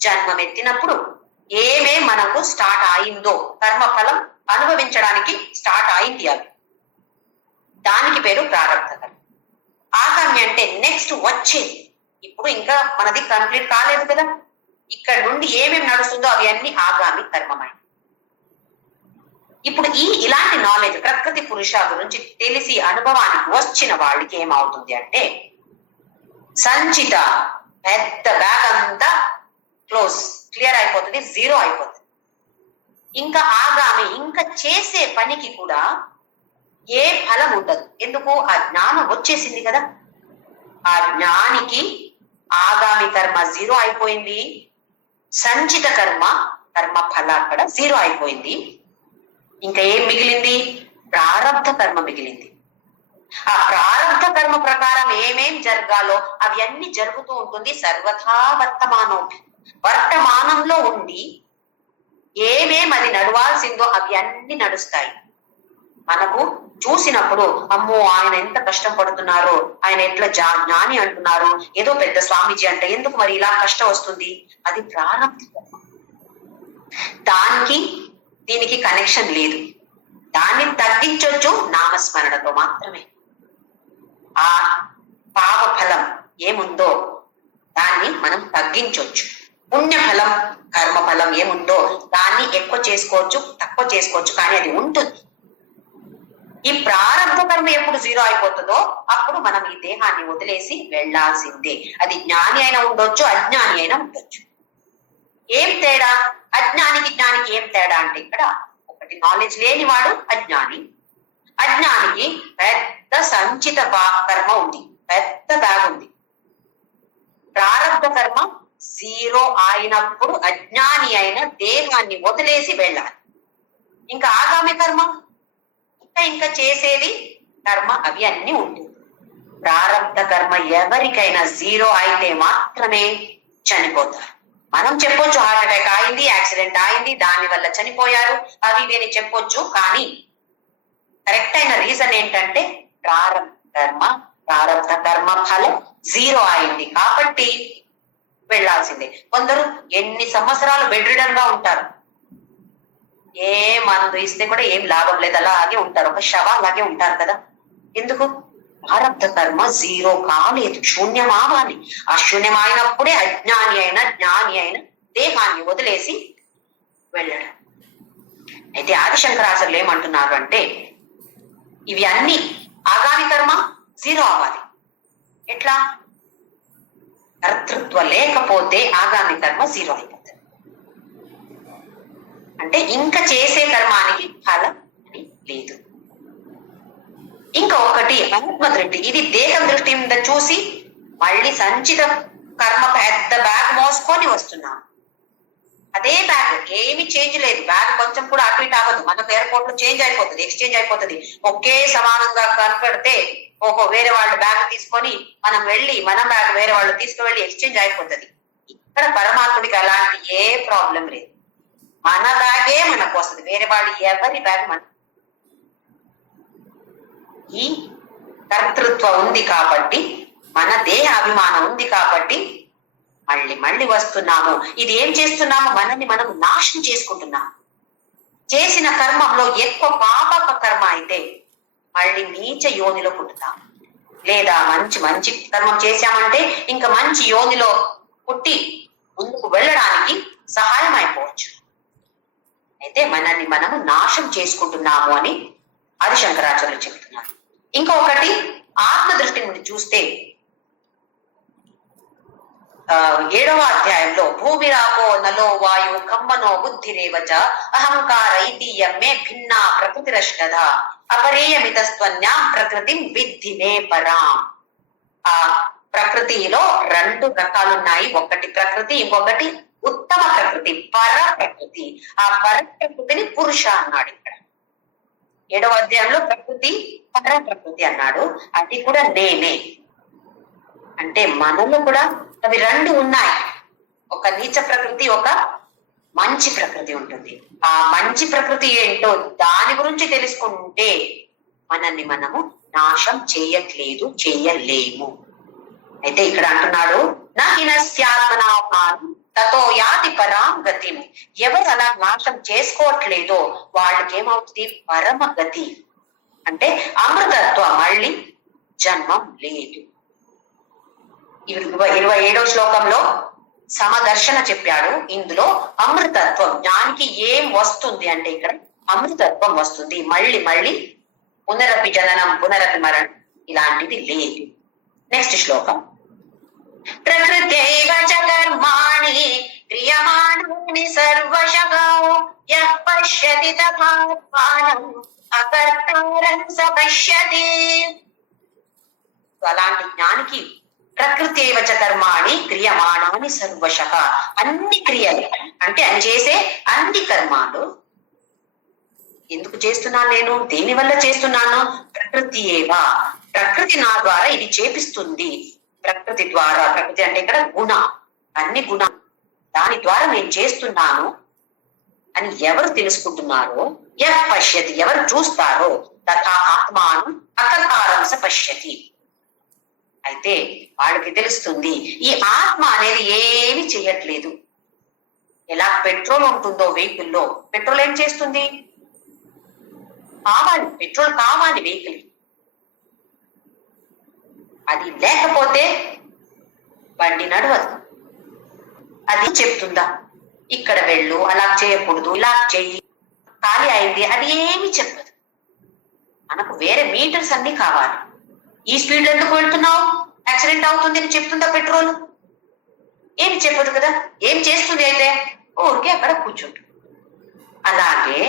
జన్మమెత్తినప్పుడు ఏమేం మనకు స్టార్ట్ అయిందో కర్మఫలం అనుభవించడానికి స్టార్ట్ అయింది అది, దానికి పేరు ప్రారబ్ధ కర్మ. ఆగామి అంటే నెక్స్ట్ వచ్చేది. ఇప్పుడు ఇంకా మనది కంప్లీట్ కాలేదు కదా, ఇక్కడ నుండి ఏమేమి నడుస్తుందో అవి అన్ని ఆగామి కర్మమై. ఇప్పుడు ఇలాంటి నాలెడ్జ్ ప్రకృతి పురుష గురించి తెలిసి అనుభవానికి వచ్చిన వాళ్ళకి ఏమవుతుంది అంటే సంచిత పెద్ద బ్యాగ్ అంతా క్లియర్ అయిపోతుంది, జీరో అయిపోతుంది. ఇంకా ఆగామి ఇంకా చేసే పనికి కూడా ఏ ఫలం ఉండదు. ఎందుకు? ఆ జ్ఞానం వచ్చేసింది కదా. ఆ జ్ఞానికి ఆగామి కర్మ జీరో అయిపోయింది, సంచిత కర్మ ఫల అక్కడ జీరో అయిపోయింది. ఇంకా ఏం మిగిలింది? ప్రారబ్ధ కర్మ మిగిలింది. ఆ ప్రారబ్ధ కర్మ ప్రకారం ఏమేం జరగాలో అవి అన్ని జరుగుతూ ఉంటుంది. సర్వథా వర్తమానంలో ఉండి ఏమేం అది నడవాల్సిందో అవి అన్ని నడుస్తాయి. మనకు చూసినప్పుడు అమ్మో ఆయన ఎంత కష్టం పడుతున్నారో, ఆయన ఎట్లా జ్ఞాని అంటున్నారు, ఏదో పెద్ద స్వామీజీ అంటే ఎందుకు మరి ఇలా కష్టం వస్తుంది? అది ప్రారంభ కర్మ. దానికి దీనికి కనెక్షన్ లేదు. దాన్ని తగ్గించొచ్చు నామస్మరణతో మాత్రమే. ఆ పాప ఫలం ఏముందో దాన్ని మనం తగ్గించవచ్చు. పుణ్యఫలం కర్మఫలం ఏముందో దాన్ని ఎక్కువ చేసుకోవచ్చు, తక్కువ చేసుకోవచ్చు, కానీ అది ఉంటుంది. ఈ ప్రారంభ కర్మ ఎప్పుడు జీరో అయిపోతుందో అప్పుడు మనం ఈ దేహాన్ని వదిలేసి వెళ్లాల్సిందే. అది జ్ఞాని అయినా ఉండొచ్చు, అజ్ఞాని అయినా ఉండొచ్చు. ఏం తేడా? అజ్ఞానికి జ్ఞానికి ఏం తేడా అంటే ఇక్కడ ఒకటి, నాలెడ్జ్ లేనివాడు అజ్ఞాని. అజ్ఞానికి పెద్ద సంచిత కర్మ ఉంది, పెద్ద బ్యాగ్ ఉంది. ప్రారబ్ధ కర్మ జీరో అయినప్పుడు అజ్ఞాని అయిన దేహాన్ని వదిలేసి వెళ్ళాలి. ఇంకా ఆగామి కర్మ ఇంకా చేసేది కర్మ అవి అన్ని ఉంటుంది. ప్రారబ్ధ కర్మ ఎవరికైనా జీరో అయితే మాత్రమే చనిపోతారు. మనం చెప్పొచ్చు హార్ట్ అటాక్ అయింది, యాక్సిడెంట్ అయింది, దాని వల్ల చనిపోయారు, అవి ఇవి అని చెప్పొచ్చు. కానీ కరెక్ట్ అయిన రీజన్ ఏంటంటే ప్రారంభ కర్మ ఫలం 0 అయింది కాబట్టి వెళ్లాల్సిందే. కొందరు ఎన్ని సంవత్సరాలు బెడ్ రిడన్ గా ఉంటారు, ఏ మందు ఇస్తే కూడా ఏం లాభం లేదు, అలాగే ఉంటారు, ఒక శవాలాగే ఉంటారు కదా. ఎందుకు? ప్రారంభ కర్మ 0 కాలేదు, శూన్యమావాలి. ఆ శూన్యమైనప్పుడే అజ్ఞాని అయిన జ్ఞాని అయిన దేహాన్ని వదిలేసి వెళ్ళడం. అయితే ఆదిశంకరాచార్యులు ఏమంటున్నారు అంటే ఇవి అన్ని ఆగామి కర్మ 0 అవ్వాలి. ఎట్లా? కర్తృత్వ లేకపోతే ఆగామి కర్మ 0 అయిపోతుంది. అంటే ఇంకా చేసే కర్మానికి ఫలం అని లేదు. ఇంకా ఒకటి ఆత్మ దృష్టి. ఇది దేహం దృష్టి మీద చూసి మళ్ళీ సంచిత కర్మ పెద్ద బ్యాగ్ మోసుకొని వస్తున్నాం. అదే బ్యాగ్, ఏమి చేంజ్ లేదు, బ్యాగ్ కొంచెం కూడా అటు ఇటు అవ్వదు. మనకు ఎయిర్పోర్ట్ లో చేంజ్ అయిపోతుంది, ఎక్స్చేంజ్ అయిపోతుంది. ఒకే సమానంగా కనపడితే ఓహో వేరే వాళ్ళు బ్యాగ్ తీసుకొని మనం వెళ్ళి మన బ్యాగ్ వేరే వాళ్ళు తీసుకువెళ్ళి ఎక్స్చేంజ్ అయిపోతుంది. ఇక్కడ పరమాత్ముడికి అలాంటి ఏ ప్రాబ్లం లేదు. మన బ్యాగే మనకు వస్తుంది, వేరే వాళ్ళు ఎవరి బ్యాగ్ మన. ఈ కర్తృత్వం ఉంది కాబట్టి, మన దేహ అభిమానం ఉంది కాబట్టి మళ్ళీ మళ్ళీ వస్తున్నాము. ఇది ఏం చేస్తున్నాము? మనల్ని మనం నాశనం చేసుకుంటున్నాము. చేసిన కర్మంలో ఎక్కువ పాప కర్మ అయితే మళ్ళీ నీచ యోనిలో పుట్టుతాము. లేదా మంచి కర్మం చేశామంటే ఇంకా మంచి యోనిలో పుట్టి ముందుకు వెళ్ళడానికి సహాయం అయిపోవచ్చు. అయితే మనల్ని మనము నాశం చేసుకుంటున్నాము అని ఆదిశంకరాచార్యులు చెబుతున్నారు. ఇంకొకటి ఆత్మ దృష్టి నుండి చూస్తే 7వ అధ్యాయంలో భూమిరాపో నలో వాయు కమ్మనో బుద్ధిరేవచ అహంకార ఇతీయమే భిన్నా ప్రకృతిరష్టద అపరేయమితస్త్వన్యాం ప్రకృతి విద్ధి మే పరాం. ఆ ప్రకృతిలో 2 రకాలున్నాయి. ఒకటి ప్రకృతి, ఇంకొకటి ఉత్తమ ప్రకృతి, పర ప్రకృతి. ఆ పర ప్రకృతిని పురుష అన్నాడు. ఇక్కడ 7వ అధ్యాయంలో ప్రకృతి పర ప్రకృతి అన్నాడు. అది కూడా నేనే అంటే మనలో కూడా అవి 2 ఉన్నాయి. ఒక నీచ ప్రకృతి, ఒక మంచి ప్రకృతి ఉంటుంది. ఆ మంచి ప్రకృతి ఏంటో దాని గురించి తెలుసుకుంటే మనల్ని మనము నాశం చేయలేము. అయితే ఇక్కడ అంటున్నాడు నాహినస్యాత్మనాత్మానం తతో యాతి పరాం గతిం. ఎవరు అలా నాశం చేసుకోవట్లేదో వాళ్ళకి ఏమవుతుంది? పరమ గతి అంటే అమృతత్వం, మళ్ళీ జన్మం లేదు. 27వ శ్లోకంలో సమదర్శన చెప్పాడు. ఇందులో అమృతత్వం, జ్ఞానికి ఏం వస్తుంది అంటే ఇక్కడ అమృతత్వం వస్తుంది. మళ్ళీ పునరపి జననం పునరపి మరణం ఇలాంటిది లేదు. నెక్స్ట్ శ్లోకం. ప్రకృత్యైవ చ కర్మాణి క్రియమాణాని సర్వశః యః పశ్యతి తథాత్మానం అకర్తారం స పశ్యతి. అలాంటి జ్ఞానికి ప్రకృతి ఏవచ కర్మాణి క్రియమాణాని సర్వశః, అన్ని క్రియలు అంటే అని చేసే అన్ని కర్మాలు ఎందుకు చేస్తున్నాను? నేను దేని వల్ల చేస్తున్నాను? ప్రకృతి ఏవా, ప్రకృతి నా ద్వారా ఇది చేపిస్తుంది. ప్రకృతి ద్వారా, ప్రకృతి అంటే ఇక్కడ గుణ, అన్ని గుణ, దాని ద్వారా నేను చేస్తున్నాను అని ఎవరు తెలుసుకుంటున్నారో, యః పశ్యతి ఎవరు చూస్తారో, తథా ఆత్మానం అకర్తారం స పశ్యతి. అయితే వాళ్ళకి తెలుస్తుంది ఈ ఆత్మ అనేది ఏమి చెయ్యట్లేదు. ఎలా పెట్రోల్ ఉంటుందో వెహికల్లో, పెట్రోల్ ఏం చేస్తుంది? కావాలి, పెట్రోల్ కావాలి వెహికల్. అది లేకపోతే బండి నడవదు. అది చెప్తుందా ఇక్కడ వెళ్ళు, అలా చేయకూడదు, ఇలా చెయ్యి, ఖాళీ అయింది, అది ఏమి చెప్పదు. మనకు వేరే మీటర్స్ అన్ని కావాలి. ఈ స్పీడ్ లో ఎందుకు వెళ్తున్నావు, యాక్సిడెంట్ అవుతుంది అని చెప్తుందా పెట్రోల్? ఏమి చెప్పదు కదా. ఏం చేస్తుంది అయితే? ఊరికే అక్కడ కూర్చుంటుంది. అలాగే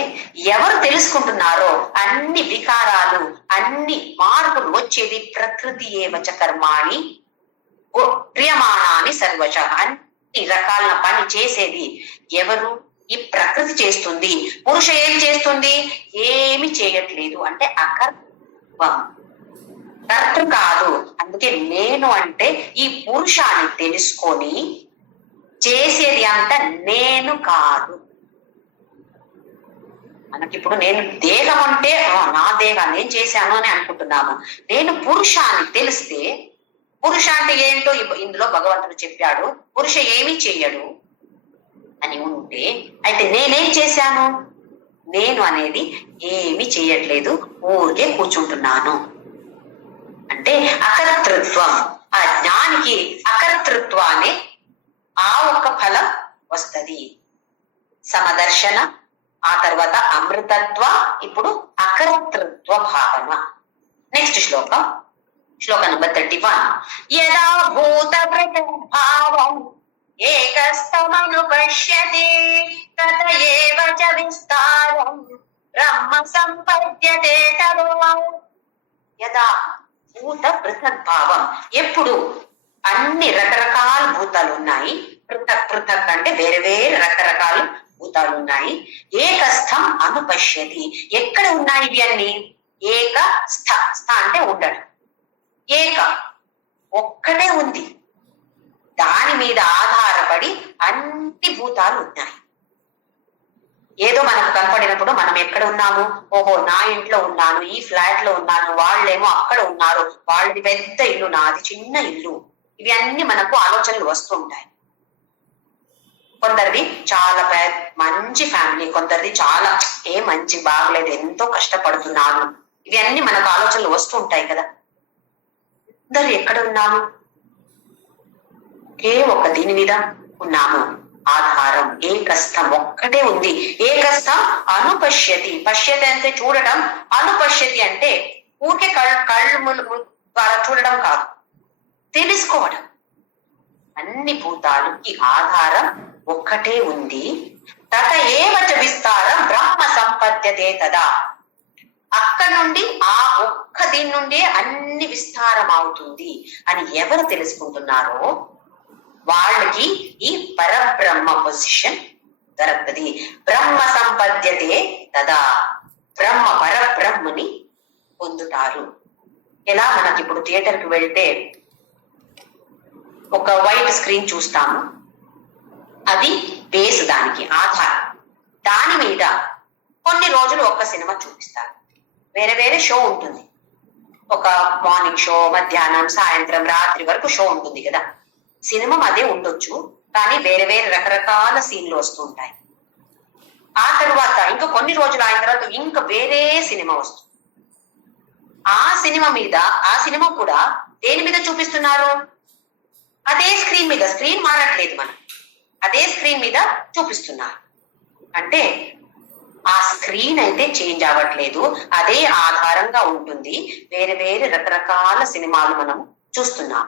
ఎవరు తెలుసుకుంటున్నారో అన్ని వికారాలు, అన్ని మార్పులు వచ్చేది ప్రకృతి ఏవచ కర్మాణి క్రియమాణాని సర్వశ, అన్ని రకాల పని చేసేది ఎవరు? ఈ ప్రకృతి చేస్తుంది. పురుష ఏం చేస్తుంది? ఏమి చేయట్లేదు. అంటే అకర్వం, కర్త కాదు. అందుకే నేను అంటే ఈ పురుషాన్ని తెలుసుకొని చేసేది అంత నేను కాదు. మనకిప్పుడు నేను దేహం అంటే నా దేహాన్ని నేను చేశాను అని అనుకుంటున్నాము. నేను పురుష అని తెలిస్తే, పురుష అంటే ఏంటో ఇందులో భగవంతుడు చెప్పాడు. పురుష ఏమీ చెయ్యడు అని ఉంటే, అయితే నేనేం చేశాను? నేను అనేది ఏమి చేయట్లేదు, ఊరికే కూర్చుంటున్నాను అంటే అకర్తృత్వం. ఆ జ్ఞానికి అకర్తృత్వాన్ని ఆ ఒక్క ఫలం వస్తది. సమదర్శన, ఆ తర్వాత అమృతత్వ, ఇప్పుడు అకర్తృత్వ భావన. నెక్స్ట్ శ్లోకం, శ్లోక నంబర్ 31. యదా భూత భావం ఏకస్తమనుపశ్యతి తత ఏవ చ విస్తారం బ్రహ్మ సంపద్యతే తదా. యదా భూత పృథగ్భావం, ఎప్పుడు అన్ని రకరకాల భూతాలు ఉన్నాయి, పృథక్ పృథక్ అంటే వేరే వేరే రకరకాల భూతాలు ఉన్నాయి. ఏకస్థం అనుపశ్యతి, ఎక్కడ ఉన్నాయి ఇవి అన్ని? ఏక స్థ, స్థ అంటే ఉండడం. ఏక ఒక్కటే ఉంది, దాని మీద ఆధారపడి అన్ని భూతాలు ఉన్నాయి. ఏదో మనకు కనపడినప్పుడు మనం ఎక్కడ ఉన్నాము? ఓహో, నా ఇంట్లో ఉన్నాను, ఈ ఫ్లాట్ లో ఉన్నాను, వాళ్ళేమో అక్కడ ఉన్నారు, వాళ్ళది పెద్ద ఇల్లు, నాది చిన్న ఇల్లు. ఇవి అన్ని మనకు ఆలోచనలు వస్తూ ఉంటాయి. కొందరిది చాలా మంచి ఫ్యామిలీ, కొందరిది చాలా మంచి బాగలేదు, ఎంతో కష్టపడుతున్నాను. ఇవి అన్ని మనకు ఆలోచనలు వస్తూ ఉంటాయి కదా. అందరు ఎక్కడ ఉన్నాము? ఒకే ఒక్క దీని మీద ఉన్నాము, ఆధారం. ఏకస్థం ఒక్కటే ఉంది. ఏకస్థం అనుపశ్యతి, పశ్యతి అంటే చూడటం, అనుపశ్యతి అంటే ఊరికే కళ్ళు ద్వారా చూడడం కాదు, తెలుసుకోవడం. అన్ని భూతాలకి ఆధారం ఒక్కటే ఉంది. తత ఏవ చ విస్తారం బ్రహ్మ సంపద్యతే తదా. అక్కడ నుండి ఆ ఒక్క దీని నుండి అన్ని విస్తారం అవుతుంది అని ఎవరు తెలుసుకుంటున్నారో వాళ్ళకి ఈ పరబ్రహ్మ పొజిషన్ దొరుకుతుంది. బ్రహ్మ సంపద్యతే తదా, బ్రహ్మ పరబ్రహ్మని పొందుతారు. ఎలా మనకి ఇప్పుడు థియేటర్ కి వెళ్తే ఒక వైట్ స్క్రీన్ చూస్తాము, అది బేస్, దానికి ఆధారం. దాని మీద కొన్ని రోజులు ఒక్క సినిమా చూపిస్తారు, వేరే వేరే షో ఉంటుంది. ఒక మార్నింగ్ షో, మధ్యాహ్నం, సాయంత్రం, రాత్రి వరకు షో ఉంటుంది కదా. సినిమా అదే ఉండొచ్చు, కానీ వేరే వేరే రకరకాల సీన్లు వస్తూ ఉంటాయి. ఆ తర్వాత ఇంకా కొన్ని రోజులు అయిన తర్వాత ఇంకా వేరే సినిమా వస్తుంది. ఆ సినిమా మీద, ఆ సినిమా కూడా దేని మీద చూపిస్తున్నారు? అదే స్క్రీన్ మీద, స్క్రీన్ మారట్లేదు, మనం అదే స్క్రీన్ మీద చూపిస్తున్నారు. అంటే ఆ స్క్రీన్ అయితే చేంజ్ అవ్వట్లేదు, అదే ఆధారంగా ఉంటుంది. వేరే వేరే రకరకాల సినిమాలు మనం చూస్తున్నాం.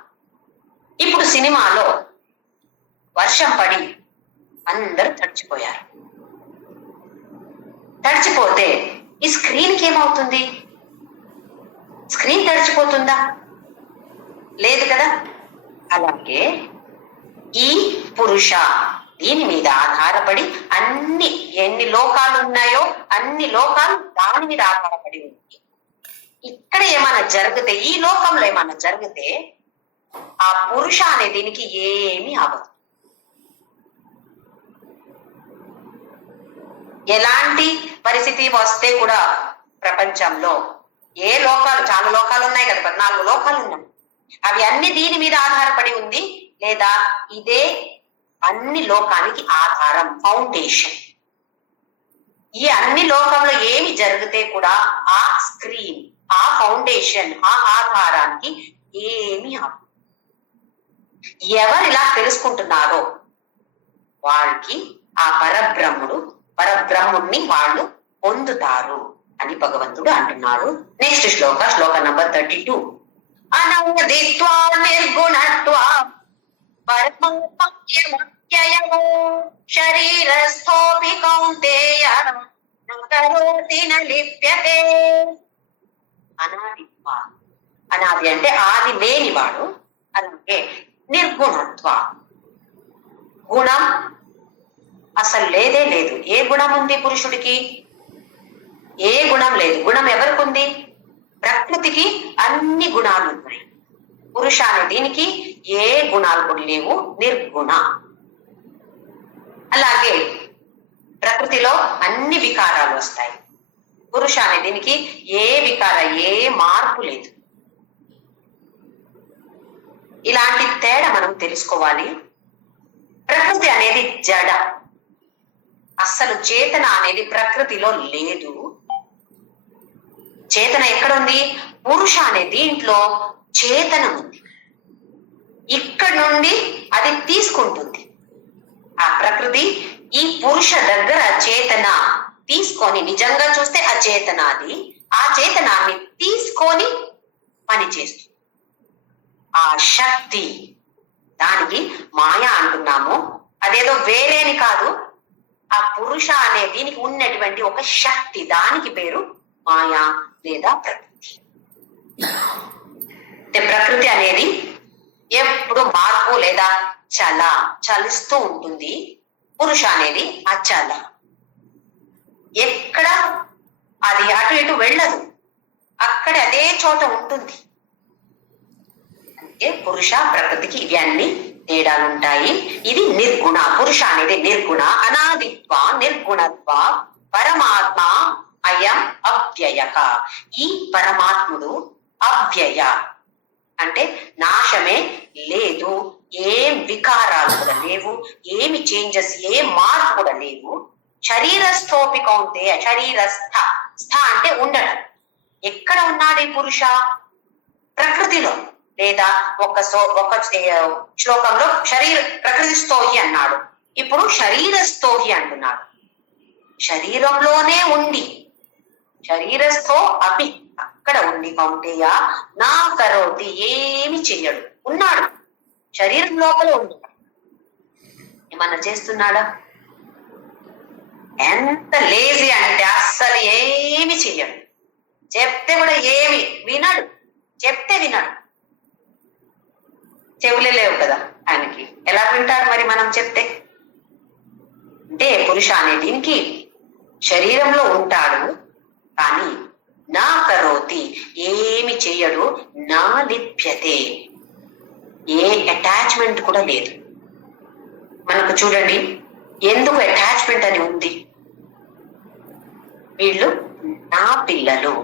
ఇప్పుడు సినిమాలో వర్షం పడి అందరూ తడిచిపోయారు. తడిచిపోతే ఈ స్క్రీన్ కి ఏమవుతుంది? స్క్రీన్ తడిచిపోతుందా? లేదు కదా. అలాగే ఈ పురుష దీని మీద ఆధారపడి అన్ని ఎన్ని లోకాలు ఉన్నాయో అన్ని లోకాలు దాని మీద ఆధారపడి ఉంది. ఇక్కడ ఏమైనా జరిగితే, ఈ లోకంలో ఏమైనా జరిగితే ఆ పురుష అనే దీనికి ఏమీ అవ్వదు. ఎలాంటి పరిస్థితి వస్తే కూడా ప్రపంచంలో ఏ లోకాలు, చాలా లోకాలు ఉన్నాయి కదా, 14 లోకాలు ఉన్నాయి, అవి అన్ని దీని మీద ఆధారపడి ఉంది. లేదా ఇదే అన్ని లోకానికి ఆధారం, ఫౌండేషన్. ఈ అన్ని లోకంలో ఏమి జరిగితే కూడా ఆ స్క్రీన్, ఆ ఫౌండేషన్, ఆ ఆధారానికి ఏమి అవ్వదు. ఎవరు ఇలా తెలుసుకుంటున్నారో వాళ్ళకి ఆ పరబ్రహ్ముడిని వాళ్ళు పొందుతారు అని భగవంతుడు అంటున్నాడు. నెక్స్ట్ శ్లోక, శ్లోక నంబర్ 32. అనవదిత్వా నిర్గుణత్వా పరమవ్యయో శరీరస్థోపి కౌంతేయ నకరోతి న లిప్యతే. అనాదిత్వ, అనాది అంటే ఆది లేనివాడు. అలాగే నిర్గుణత్వ, గుణం అసలు లేదే లేదు. ఏ గుణం ఉంది పురుషుడికి? ఏ గుణం లేదు. గుణం ఎవరికి ఉంది? ప్రకృతికి అన్ని గుణాలు ఉన్నాయి. పురుష అనే దీనికి ఏ గుణాలు కూడా లేవు, నిర్గుణ. అలాగే ప్రకృతిలో అన్ని వికారాలు వస్తాయి. పురుష అనే దీనికి ఏ వికార ఏ మార్పు లేదు. ఇలాంటి తేడా మనం తెలుసుకోవాలి. ప్రకృతి అనేది జడ, అస్సలు చేతన అనేది ప్రకృతిలో లేదు. చేతన ఎక్కడుంది? పురుష అనే దీంట్లో చేతన ఉంది. ఇక్కడ నుండి అది తీసుకుంటుంది. ఆ ప్రకృతి ఈ పురుష దగ్గర చేతన తీసుకొని, నిజంగా చూస్తే అచేతన అది, ఆ చేతనాన్ని తీసుకొని పని చేస్తుంది. ఆ శక్తి, దానికి మాయ అంటున్నాము. అదేదో వేరేని కాదు, ఆ పురుష అనే దీనికి ఉన్నటువంటి ఒక శక్తి, దానికి పేరు మాయా లేదా ప్రకృతి. ప్రకృతి అనేది ఎప్పుడు మార్పు లేదా చలిస్తూ ఉంటుంది. పురుష అనేది అచల, ఎక్కడ అది అటు ఇటు వెళ్ళదు, అక్కడ అదే చోట ఉంటుంది. అంటే పురుష ప్రకృతికి ఇవి అన్ని తేడాలు ఉంటాయి. ఇది నిర్గుణ. పురుష అనేది నిర్గుణ, అనాదిత్వ నిర్గుణత్వ పరమాత్మ అయం అవ్యయ. ఈ పరమాత్ముడు అవ్యయ అంటే నాశమే లేదు, ఏం వికారాలు కూడా లేవు, ఏమి చేంజెస్ ఏ మార్పు కూడా లేవు. శరీరస్థోపి కౌంతే, శరీరస్థ, స్థ అంటే ఉండడం. ఎక్కడ ఉన్నాడు ఈ పురుష? ప్రకృతిలో. లేదా ఒక శ్లోకంలో ప్రకృతి స్థోహి అన్నాడు, ఇప్పుడు శరీరస్థోహి అంటున్నాడు. శరీరంలోనే ఉండి, శరీరస్థో అపి, అక్కడ ఉండి కౌంటేయ నా కరోతి, ఏమి చెయ్యడు, ఉన్నాడు శరీరం లోపల ఉంది. ఏమన్నా చేస్తున్నాడా? ఎంత లేజీ అంటే అస్సలు ఏమి చెయ్యడు, చెప్తే కూడా ఏమి వినడు, చెప్తే వినడు. చెవులే లేవు కదా ఆయనకి, ఎలా వింటారు మరి మనం చెప్తే? అంటే పురుష అనే దీనికి శరీరంలో ఉంటాడు, కానీ నా కరోతి ఏమి చెయ్యడు, నా లిప్యతే ఏ అటాచ్మెంట్ కూడా లేదు. మనకు చూడండి ఎందుకు అటాచ్మెంట్ అని ఉంది. వీళ్ళు నా పిల్లలు,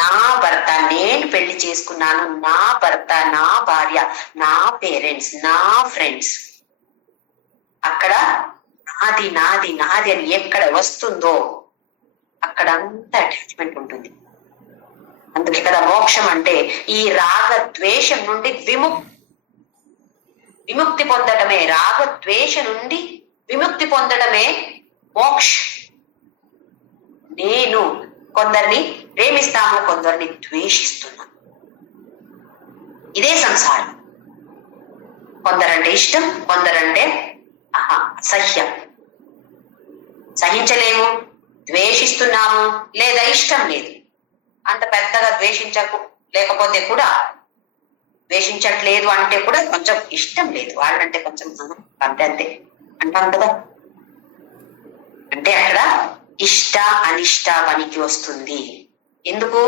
నా భర్త, నేను పెళ్లి చేసుకున్నాను, నా భర్త, నా భార్య, నా పేరెంట్స్, నా ఫ్రెండ్స్, అక్కడ నాది నాది నాది అని ఎక్కడ వస్తుందో అక్కడ అంత అటాచ్మెంట్ ఉంటుంది. అందుకే కదా మోక్షం అంటే ఈ రాగ ద్వేషం నుండి విముక్తి పొందడమే, రాగ ద్వేష నుండి విముక్తి పొందడమే మోక్ష. నేను కొందరిని ప్రేమిస్తాము, కొందరిని ద్వేషిస్తున్నాను, ఇదే సంసారం. కొందరంటే ఇష్టం, కొందరంటే అసహ్యం, సహించలేము, ద్వేషిస్తున్నాము, లేదా ఇష్టం లేదు. అంత పెద్దగా లేకపోతే కూడా, ద్వేషించట్లేదు అంటే కూడా కొంచెం ఇష్టం లేదు, వాళ్ళంటే కొంచెం అంతే అంతే అంటాం కదా. అంటే అక్కడ ఇష్ట అనిష్ట పనికి వస్తుంది. ఎందుకు?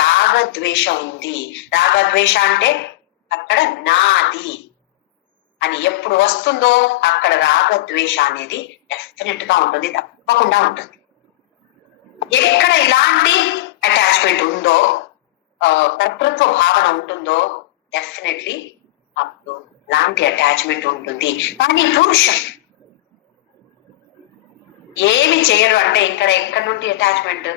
రాగద్వేషం ఉంది. రాగద్వేష అంటే అక్కడ నాది అని ఎప్పుడు వస్తుందో అక్కడ రాగద్వేష అనేది డెఫినెట్ గా ఉంటుంది, తప్పకుండా ఉంటుంది. ఎక్కడ ఇలాంటి అటాచ్మెంట్ ఉందో, కర్తృత్వ భావన ఉంటుందో, డెఫినెట్లీ అప్పుడు ఇలాంటి అటాచ్మెంట్ ఉంటుంది. కానీ పురుషం ఏమి చేయరు అంటే ఇక్కడ ఎక్కడి నుండి అటాచ్మెంట్,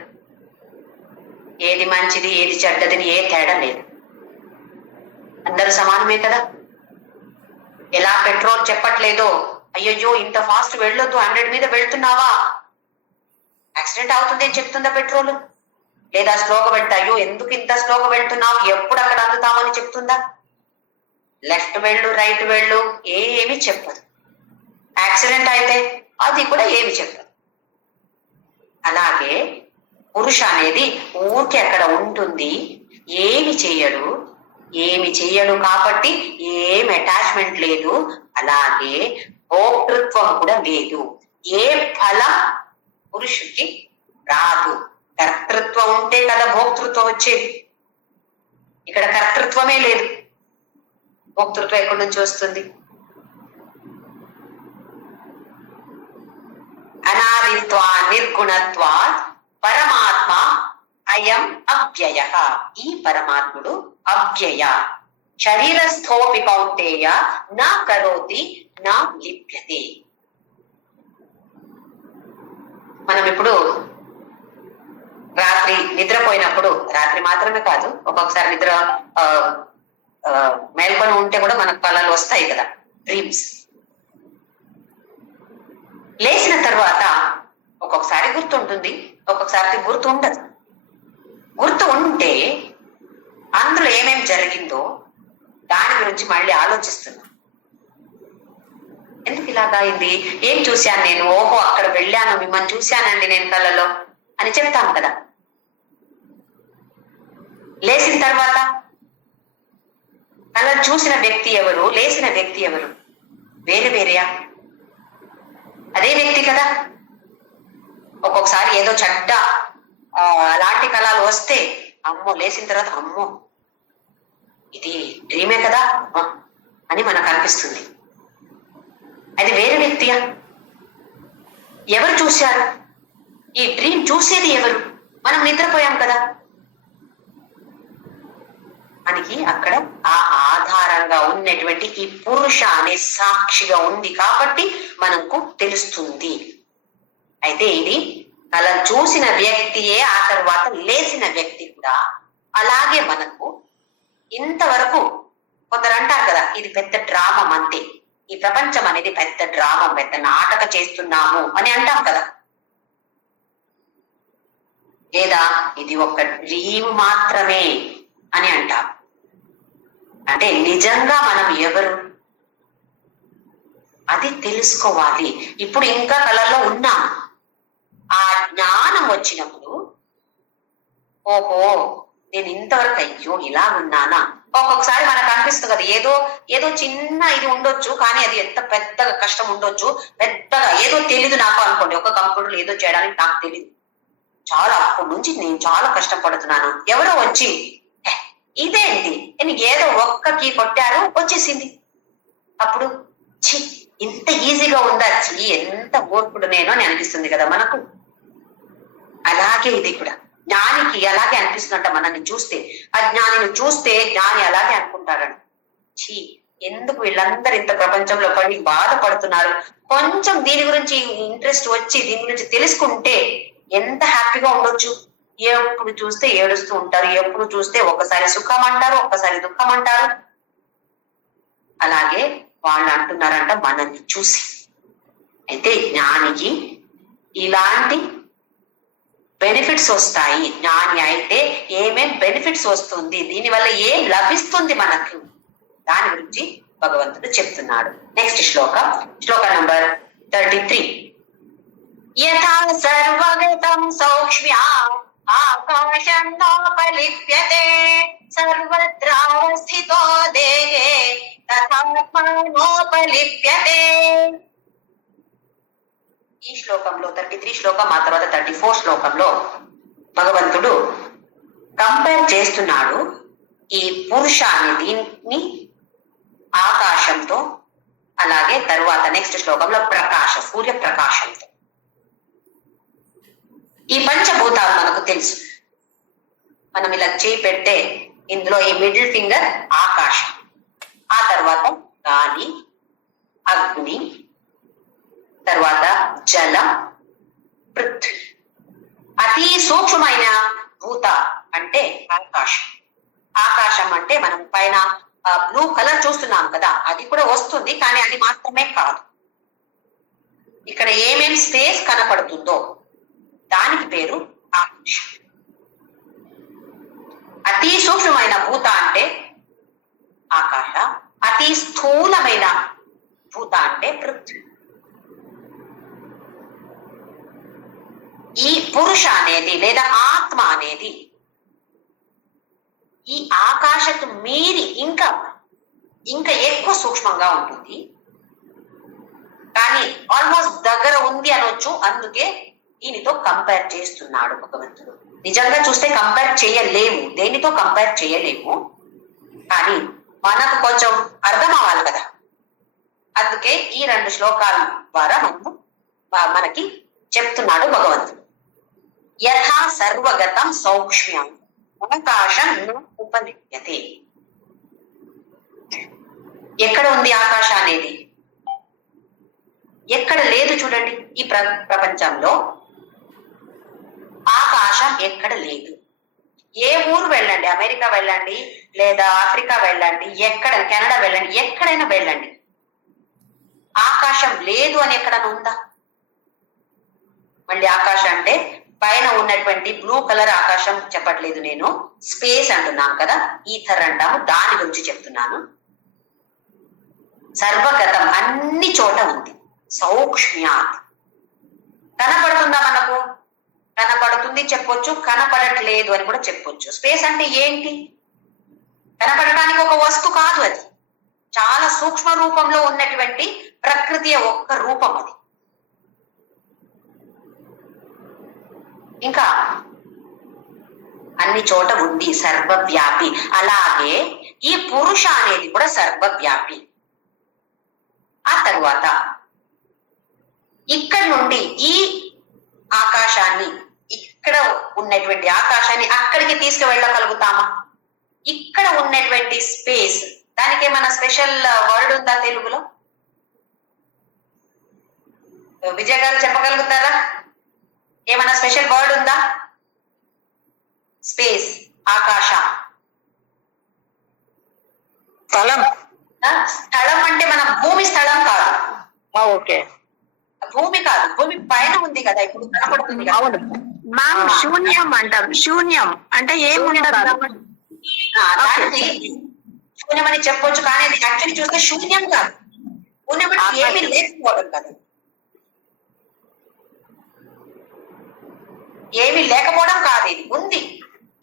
ఏది మంచిది ఏది చెడ్డదని ఏ తేడా లేదు, అందరూ సమానమే కదా. ఎలా పెట్రోల్ చెప్పట్లేదో, అయ్యో ఇంత ఫాస్ట్ వెళ్ళొద్దు, 100 మీద వెళ్తున్నావా, యాక్సిడెంట్ అవుతుంది అని చెప్తుందా పెట్రోల్? లేదా స్లోగా వెళ్తా, అయ్యో ఎందుకు ఇంత స్లోగా వెళ్తున్నావు, ఎప్పుడు అక్కడ అందుతామని చెప్తుందా? లెఫ్ట్ వెళ్ళు, రైట్ వెళ్ళు, ఏమి చెప్పదు. యాక్సిడెంట్ అయితే అది కూడా ఏమి చెప్పదు. అలాగే పురుష అనేది ఊరికి అక్కడ ఉంటుంది, ఏమి చెయ్యడు కాబట్టి ఏం అటాచ్మెంట్ లేదు. అలాగే భోక్తృత్వం కూడా లేదు, ఏ ఫలం పురుషుడికి రాదు. కర్తృత్వం ఉంటే కదా భోక్తృత్వం వచ్చేది, ఇక్కడ కర్తృత్వమే లేదు, భోక్తృత్వం ఎక్కడి నుంచి వస్తుంది? నిర్గుణత్వా నిర్గుణత్వాత్ పరమాత్మ అయం అవ్యయ. ఈ పరమాత్ముడు అవ్యయ. శరీరస్థోపి కౌంతేయ నా కరోతి నా లిప్యతే. మనం ఇప్పుడు రాత్రి నిద్రపోయినప్పుడు, రాత్రి మాత్రమే కాదు, ఒక్కొక్కసారి నిద్ర మేల్కొని ఉంటే కూడా మనకు కళలు వస్తాయి కదా, డ్రీమ్స్. లేచిన తర్వాత ఒక్కొక్కసారి గుర్తుంటుంది, ఒక్కొక్కసారి గుర్తు ఉండదు. గుర్తు ఉంటే అందులో ఏమేం జరిగిందో దాని గురించి మళ్ళీ ఆలోచిస్తున్నా. ఎందుకు ఇలాగా అయింది, ఏం చూశాను నేను, ఓహో అక్కడ వెళ్ళాను, మిమ్మల్ని చూశానండి నేను కళ్ళలో అని చెప్తాను కదా. లేచిన తర్వాత కళ్ళ చూసిన వ్యక్తి ఎవరు, లేచిన వ్యక్తి ఎవరు, వేరే వేరేయా? అదే వ్యక్తి కదా. ఒక్కొక్కసారి ఏదో చెడ్డ అలాంటి కళలు వస్తే అమ్మో, లేచిన తర్వాత అమ్మో ఇది డ్రీమే కదా అని మనకు అనిపిస్తుంది. అది వేరే వ్యక్తియా? ఎవరు చూశారు? ఈ డ్రీమ్ చూసేది ఎవరు? మనం నిద్రపోయాం కదా. మనకి అక్కడ ఆ ఆధారంగా ఉన్నటువంటి ఈ పురుష అనే సాక్షిగా ఉంది కాబట్టి మనకు తెలుస్తుంది. అయితే ఇది అలా చూసిన వ్యక్తియే ఆ తర్వాత లేచిన వ్యక్తి కూడా. అలాగే మనకు ఇంతవరకు కొందరు అంటారు కదా, ఇది పెద్ద డ్రామం అంతే, ఈ ప్రపంచం అనేది పెద్ద డ్రామం, పెద్ద నాటక చేస్తున్నాము అని అంటాం కదా. లేదా ఇది ఒక డ్రీమ్ మాత్రమే అని అంటాం. అంటే నిజంగా మనం ఎవరు అది తెలుసుకోవాలి. ఇప్పుడు ఇంకా కళల్లో ఉన్నాం. ఆ జ్ఞానం వచ్చినప్పుడు ఓహో నేను ఇంతవరకు అయ్యో ఇలా ఉన్నానా. ఒక్కొక్కసారి మనకు అనిపిస్తుంది కదా, ఏదో ఏదో చిన్న ఇది ఉండొచ్చు, కానీ అది ఎంత పెద్దగా కష్టం ఉండొచ్చు, పెద్దగా ఏదో తెలీదు నాకు అనుకోండి. ఒక కంప్యూటర్ ఏదో చేయడానికి నాకు తెలీదు, చాలా అప్పటి నుంచి నేను చాలా కష్టపడుతున్నాను. ఎవరో వచ్చి ఇదేంటి నేను ఏదో ఒక్క కీ కొట్టారు వచ్చేసింది. అప్పుడు ఛీ ఇంత ఈజీగా ఉందా, ఛీ ఎంత ఓర్పుడు నేను అని అనిపిస్తుంది కదా మనకు. అలాగే ఇది కూడా జ్ఞానికి అలాగే అనిపిస్తుందంట. మనల్ని చూస్తే, అజ్ఞానిని చూస్తే జ్ఞాని అలాగే అనుకుంటాడని, ఛీ ఎందుకు వీళ్ళందరూ ఇంత ప్రపంచంలో పడి బాధపడుతున్నారు, కొంచెం దీని గురించి ఇంట్రెస్ట్ వచ్చి దీని గురించి తెలుసుకుంటే ఎంత హ్యాపీగా ఉండొచ్చు. ఎప్పుడు చూస్తే ఏడుస్తూ ఉంటారు, ఎప్పుడు చూస్తే ఒకసారి సుఖం అంటారు, ఒక్కసారి దుఃఖం అంటారు. అలాగే వాళ్ళు అంటున్నారంట మనల్ని చూసి. అయితే జ్ఞానికి ఇలాంటి బెనిఫిట్స్ వస్తాయి. జ్ఞాని అయితే ఏమేం బెనిఫిట్స్ వస్తుంది, దీనివల్ల ఏం లభిస్తుంది మనకు, దాని గురించి భగవంతుడు చెప్తున్నాడు. నెక్స్ట్ శ్లోకం, శ్లోక నంబర్ 33. యథా సర్వగతం సౌక్ష్మ్యా ఆకాశం నోపలిప్యతే సర్వత్రావస్థితో దేహే తథాత్మనోపలిప్యతే. ఈ శ్లోకంలో 33 శ్లోకం, ఆ తర్వాత 34 శ్లోకంలో భగవంతుడు కంపేర్ చేస్తున్నాడు ఈ పురుషాన్ని, దీన్ని ఆకాశంతో, అలాగే తరువాత నెక్స్ట్ శ్లోకంలో ప్రకాశ, సూర్య ప్రకాశంతో. ఈ పంచభూతాలు మనకు తెలుసు. మనం ఇలా చేయి పెడితే ఇందులో ఈ మిడిల్ ఫింగర్ ఆకాశం, ఆ తర్వాత గాలి, అగ్ని, తర్వాత జలం, పృథ్వీ. అతి సూక్ష్మమైన భూత అంటే ఆకాశం. ఆకాశం అంటే మనం పైన బ్లూ కలర్ చూస్తున్నాం కదా, అది కూడా వస్తుంది, కానీ అది మాత్రమే కాదు. ఇక్కడ ఏమేం స్పేస్ కనపడుతుందో దానికి పేరు ఆకాశం. అతి సూక్ష్మమైన భూత అంటే ఆకాశ, అతి స్థూలమైన భూత అంటే పృథ్వీ. ఈ పురుష అనేది లేదా ఆత్మ అనేది ఈ ఆకాశకు మీరి ఇంకా ఎక్కువ సూక్ష్మంగా ఉంటుంది, కానీ ఆల్మోస్ట్ దగ్గర ఉంది అనొచ్చు. అందుకే దీనితో కంపేర్ చేస్తున్నాడు భగవంతుడు. నిజంగా చూస్తే కంపేర్ చేయలేము, దేనితో కంపేర్ చేయలేము, కానీ మనకు కొంచెం అర్థం అవ్వాలి కదా. అందుకే ఈ 2 శ్లోకాల ద్వారా మనకి చెప్తున్నాడు భగవంతుడు. యథా సర్వగతం సౌక్ష్మ్యం ఆకాశం ఉపలిప్యతే. ఎక్కడ ఉంది ఆకాశ అనేది? ఎక్కడ లేదు చూడండి. ఈ ప్రపంచంలో ఆకాశం ఎక్కడ లేదు. ఏ ఊరు వెళ్ళండి, అమెరికా వెళ్ళండి, లేదా ఆఫ్రికా వెళ్ళండి, ఎక్కడ కెనడా వెళ్ళండి, ఎక్కడైనా వెళ్ళండి, ఆకాశం లేదు అని ఎక్కడైనా ఉందా? మళ్ళీ ఆకాశం అంటే పైన ఉన్నటువంటి బ్లూ కలర్ ఆకాశం చెప్పట్లేదు, నేను స్పేస్ అంటున్నాను కదా, ఈథర్ అంటాము, దాని గురించి చెప్తున్నాను. సర్వగతం అన్ని చోట ఉంది. సౌక్ష్మ్యాత్ కనపడుతుందా మనకు? కనపడుతుంది చెప్పొచ్చు, కనపడట్లేదు అని కూడా చెప్పొచ్చు. స్పేస్ అంటే ఏంటి? కనపడటానికి ఒక వస్తు కాదు, అది చాలా సూక్ష్మ రూపంలో ఉన్నటువంటి ప్రకృతి ఒక్క రూపం అది. ఇంకా అన్ని చోట ఉంది, సర్వవ్యాపి. అలాగే ఈ పురుష అనేది కూడా సర్వవ్యాపి. ఆ తరువాత ఇక్కడ నుండి ఈ ఆకాశాన్ని, ఇక్కడ ఉన్నటువంటి ఆకాశాన్ని అక్కడికి తీసుకువెళ్ళగలుగుతామా? ఇక్కడ ఉన్నటువంటి స్పేస్, దానికి ఏమైనా స్పెషల్ వర్డ్ ఉందా తెలుగులో? విజయ్ గారు చెప్పగలుగుతారా? ఏమైనా స్పెషల్ వర్డ్ ఉందా? స్పేస్, ఆకాశ, స్థలం. స్థలం అంటే మన భూమి స్థలం కాదు. ఓకే, భూమి కాదు, భూమి పైన ఉంది కదా, ఇప్పుడు కనపడుతుంది కదా. అవును మ్యామ్, శూన్యం అంటాం. శూన్యం అంటే ఏముండదు. దానికి శూన్యం అని చెప్పొచ్చు, కానీ అది యాక్చువల్లీ చూస్తే శూన్యం కాదు. శూన్యం అంటే ఏమీ లేకపోవడం కదా, ఏమీ లేకపోవడం కాదు. ఇది ఉంది,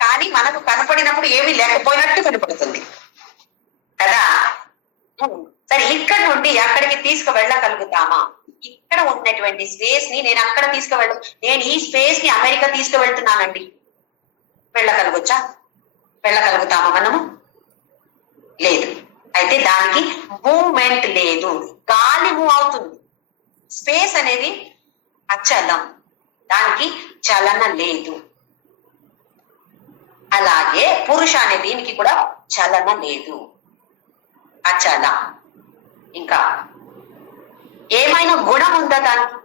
కానీ మనకు కనపడినప్పుడు ఏమీ లేకపోయినట్టు కనపడుతుంది కదా. సరే, ఇక్కడ నుండి అక్కడికి తీసుకువెళ్ళగలుగుతామా? ఇక్కడ ఉన్నటువంటి స్పేస్ ని నేను అక్కడ నేను ఈ స్పేస్ ని అమెరికా తీసుకువెళ్తున్నానండి, వెళ్ళగలగొచ్చా? వెళ్ళగలుగుతామా మనము? లేదు. అయితే దానికి మూవ్మెంట్ లేదు, గాలి మూవ్ అవుతుంది. స్పేస్ అనేది అచలం, దానికి చలన లేదు. అలాగే పురుష అనే దీనికి కూడా చలన లేదు, అచల. ఇంకా ఏమైనా గుణం ఉందా దానికి?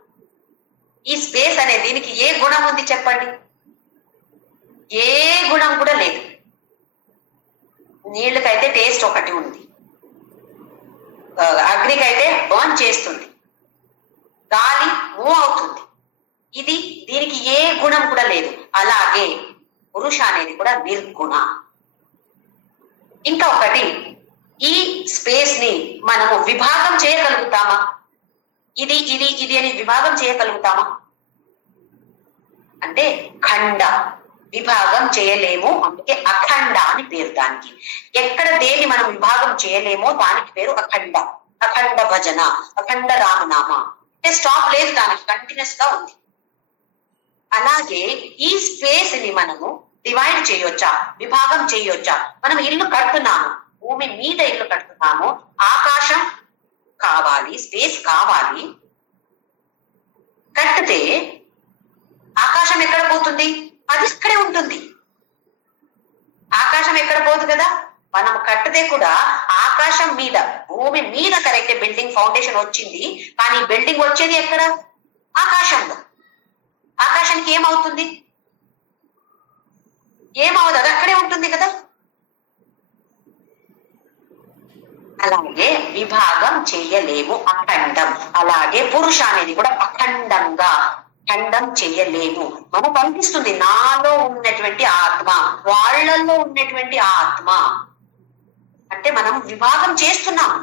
ఈ స్పేస్ అనే దీనికి ఏ గుణం ఉంది చెప్పండి? ఏ గుణం కూడా లేదు. నీళ్ళకైతే టేస్ట్ ఒకటి ఉంది, అగ్నికైతే బర్న్ చేస్తుంది, గాలి మూవ్ అవుతుంది. ఇది దీనికి ఏ గుణం కూడా లేదు. అలాగే పురుష అనేది కూడా నిర్గుణ. ఇంకా ఒకటి, ఈ స్పేస్ ని మనము విభాగం చేయగలుగుతామా? ఇది ఇది ఇది అని విభాగం చేయగలుగుతామా? అంటే ఖండ, విభాగం చేయలేము, అందుకే అఖండ అని పేరు దానికి. ఎక్కడ దేని మనం విభాగం చేయలేమో దానికి పేరు అఖండ. అఖండ భజన, అఖండ రామనామ. అంటే స్టాప్ లేదు, దానికి కంటిన్యూస్ గా ఉంది. అలాగే ఈ స్పేస్ ని మనము డివైడ్ చేయొచ్చా, విభాగం చేయొచ్చా? మనం ఇల్లు కడుతున్నాము, భూమి మీద ఇల్లు కడుతున్నాము, ఆకాశం కావాలి, స్పేస్ కావాలి. కట్టితే ఆకాశం ఎక్కడ పోతుంది? అది ఇక్కడే ఉంటుంది. ఆకాశం ఎక్కడ పోదు కదా. మనం కట్టితే కూడా ఆకాశం మీద, భూమి మీద కరెక్ట్ బిల్డింగ్ ఫౌండేషన్ వచ్చింది, కానీ బిల్డింగ్ వచ్చేది ఎక్కడ? ఆకాశంలో. ఆకాశానికి ఏమవుతుంది? ఏమవుతుంది? అది అక్కడే ఉంటుంది కదా. అలాగే విభాగం చేయలేము, అఖండం. అలాగే పురుష అనేది కూడా అఖండంగా, ఖండం చేయలేము. మనకు అనిపిస్తుంది నాలో ఉన్నటువంటి ఆత్మ, వాళ్ళల్లో ఉన్నటువంటి ఆత్మ అంటే మనం విభాగం చేస్తున్నాం.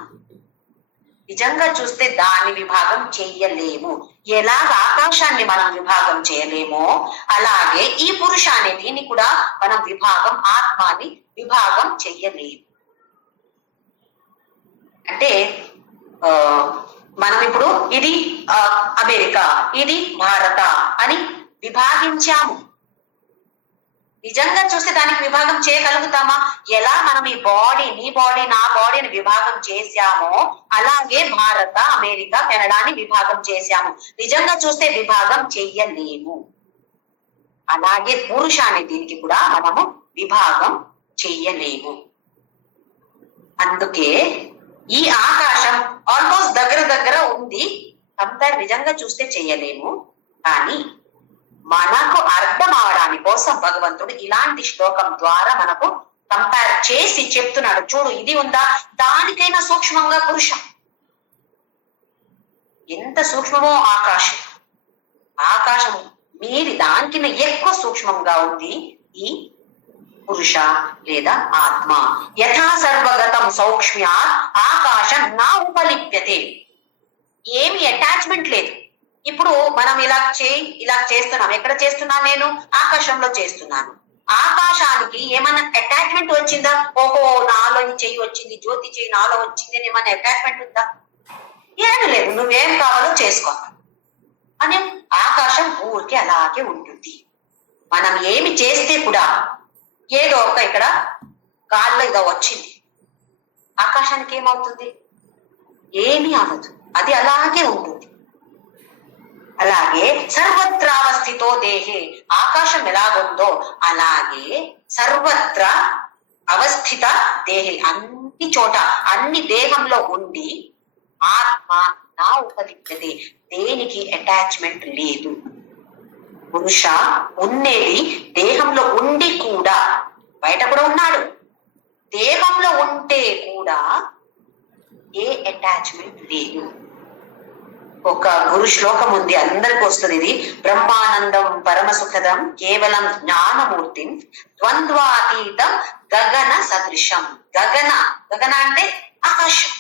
నిజంగా చూస్తే దాని విభాగం చెయ్యలేము. ఎలాగ ఆకాశాన్ని మనం విభాగం చేయలేమో అలాగే ఈ పురుష అనే దీన్ని కూడా మనం విభాగం, ఆత్మాని విభాగం చెయ్యలేము. అంటే మనం ఇప్పుడు ఇది అమెరికా, ఇది భారత అని విభాగించాము. నిజంగా చూస్తే దానికి విభాగం చేయగలుగుతామా? ఎలా మనం ఈ బాడీ, నీ బాడీ, నా బాడీని విభాగం చేశామో అలాగే భారత, అమెరికా, కెనడాని విభాగం చేశాము. నిజంగా చూస్తే విభాగం చెయ్యలేము. అలాగే పురుష అనే దీనికి కూడా మనము విభాగం చెయ్యలేము. అందుకే ఈ ఆకాశం ఆల్మోస్ట్ దగ్గర దగ్గర ఉంది, కంపేర్ నిజంగా చూస్తే చెయ్యలేము. కానీ మనకు అర్థం అవడానికి కోసం భగవంతుడు ఇలాంటి శ్లోకం ద్వారా మనకు కంపేర్ చేసి చెప్తున్నాడు. చూడు, ఇది ఉందా, దానికైనా సూక్ష్మంగా పురుషం. ఎంత సూక్ష్మమో ఆకాశం, ఆకాశం మీది దానికన్నా ఎక్కువ సూక్ష్మంగా ఉంది ఈ పురుష లేదా ఆత్మ. యథా సర్వగతం సౌక్ష్మ్య ఆకాశం నా ఉపలిప్యతే. ఏమి అటాచ్మెంట్ లేదు. ఇప్పుడు మనం ఇలా చేస్తున్నాం. ఎక్కడ చేస్తున్నాను? నేను ఆకాశంలో చేస్తున్నాను. ఆకాశానికి ఏమైనా అటాచ్మెంట్ వచ్చిందా? ఓహో, నాలో ఈ చెయ్యి వచ్చింది, జ్యోతి చెయ్యి నాలో వచ్చింది అని ఏమైనా అటాచ్మెంట్ ఉందా? ఏమీ లేదు. నువ్వేం కావాలో చేసుకో అని ఆకాశం ఊరికి అలాగే ఉంటుంది. మనం ఏమి చేస్తే కూడా ఏదో ఒక ఇక్కడ గాల్లో ఇదో వచ్చింది, ఆకాశానికి ఏమవుతుంది? ఏమీ అవ్వదు, అది అలాగే ఉంటుంది. అలాగే సర్వత్రావస్థితో దేహే, ఆకాశం ఎలాగుందో అలాగే సర్వత్ర అవస్థిత దేహే, అన్ని చోట అన్ని దేహంలో ఉండి ఆత్మ నా ఉపలిప్యతే, దేనికి అటాచ్మెంట్ లేదు. పురుష ఉండేది దేహంలో ఉండి కూడా, బయట కూడా ఉన్నాడు, దేహంలో ఉంటే కూడా ఏ అటాచ్మెంట్ లేదు. ఒక గురు శ్లోకం ఉంది, అందరికి వస్తుంది ఇది. బ్రహ్మానందం పరమ సుఖదం కేవలం జ్ఞానమూర్తిం ద్వంద్వాతీతం గగన సదృశం. గగన, గగన అంటే ఆకాశం.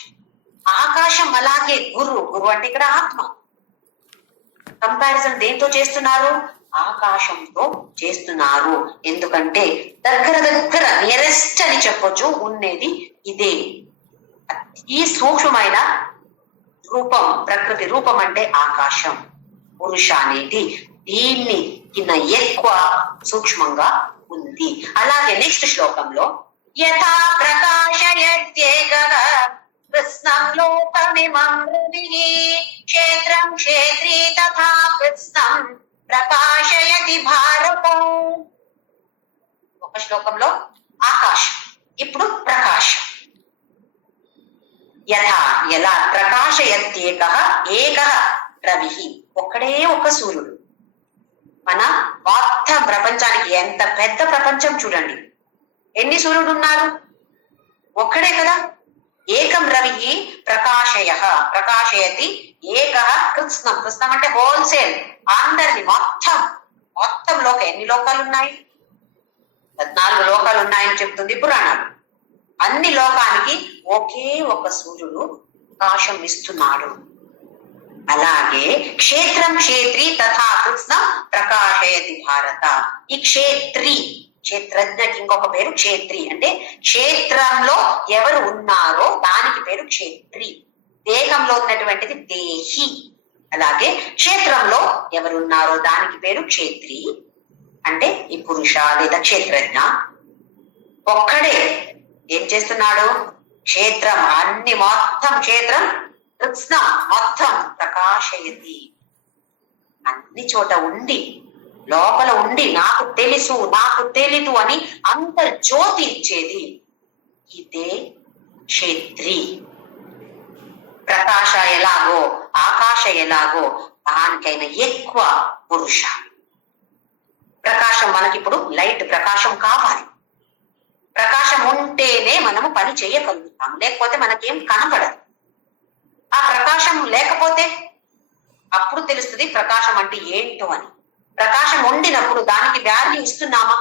ఆకాశం అలాగే గురు, గురు అంటే ఇక్కడ ఆత్మ. కంపారిజన్ దేంతో చేస్తున్నారు? ఆకాశంతో చేస్తున్నారు. ఎందుకంటే దగ్గర దగ్గర నియరెస్ట్ అని చెప్పొచ్చు, ఉండేది ఇదే. ఈ సూక్ష్మమైన రూపం, ప్రకృతి రూపం అంటే ఆకాశం. పురుష అనేది దీన్ని కింద ఎక్కువ సూక్ష్మంగా ఉంది. అలాగే నెక్స్ట్ శ్లోకంలో యథా ప్రకాశయత్యేకః కృష్ణం లోకమిమం హృదిః క్షేత్రం క్షేత్రీ తథా కృష్ణం ప్రకాశయతి భారతం. ఒక శ్లోకంలో ఆకాశం, ఇప్పుడు ప్రకాశం. యథా, ఎలా, ప్రకాశయత్యేకః ఏకః రవిః, ఒక్కడే ఒక సూర్యుడు. మన మొత్తం ప్రపంచానికి, ఎంత పెద్ద ప్రపంచం చూడండి, ఎన్ని సూర్యుడు ఉన్నారు? ఒక్కడే కదా. ఏకం రవిః ప్రకాశయః, ప్రకాశయతి ఏకః కృత్స్నం. కృత్స్నం అంటే హోల్సేల్, అందరిని మొత్తం ఎన్ని లోకాలు ఉన్నాయి? 14 లోకాలు ఉన్నాయని చెప్తుంది పురాణాలు. అన్ని లోకానికి ఒకే ఒక సూర్యుడు ప్రకాశం ఇస్తున్నాడు. అలాగే క్షేత్రం క్షేత్రి తథా కృష్ణ ప్రకాశయతి భారత. ఈ క్షేత్రి, క్షేత్రజ్ఞకి ఇంకొక పేరు క్షేత్రి. అంటే క్షేత్రంలో ఎవరు ఉన్నారో దానికి పేరు క్షేత్రి. దేహంలో ఉన్నటువంటిది దేహి. అలాగే క్షేత్రంలో ఎవరున్నారో దానికి పేరు క్షేత్రి. అంటే ఈ పురుష లేదా క్షేత్రజ్ఞ ఒక్కడే ఏం చేస్తున్నాడు? క్షేత్రం, అన్ని మొత్తం క్షేత్రం కృష్ణ మొత్తం ప్రకాశయతి, అన్ని చోట ఉండి, లోపల ఉండి నాకు తెలుసు నాకు తెలీదు అని అంతర్జ్యోతి ఇచ్చేది ఇదే క్షేత్రి. ప్రకాశ ఎలాగో ఆకాశ ఎలాగో దానికైనా ఎక్కువ పురుష. ప్రకాశం మనకిప్పుడు లైట్ ప్రకాశం కావాలి. ప్రకాశం ఉంటేనే మనము పని చేయగలుగుతాం, లేకపోతే మనకేం కనపడదు. ఆ ప్రకాశం లేకపోతే అప్పుడు తెలుస్తుంది ప్రకాశం అంటే ఏంటో అని. ప్రకాశం ఉండినప్పుడు దానికి వాల్యూ ఇస్తున్నామా?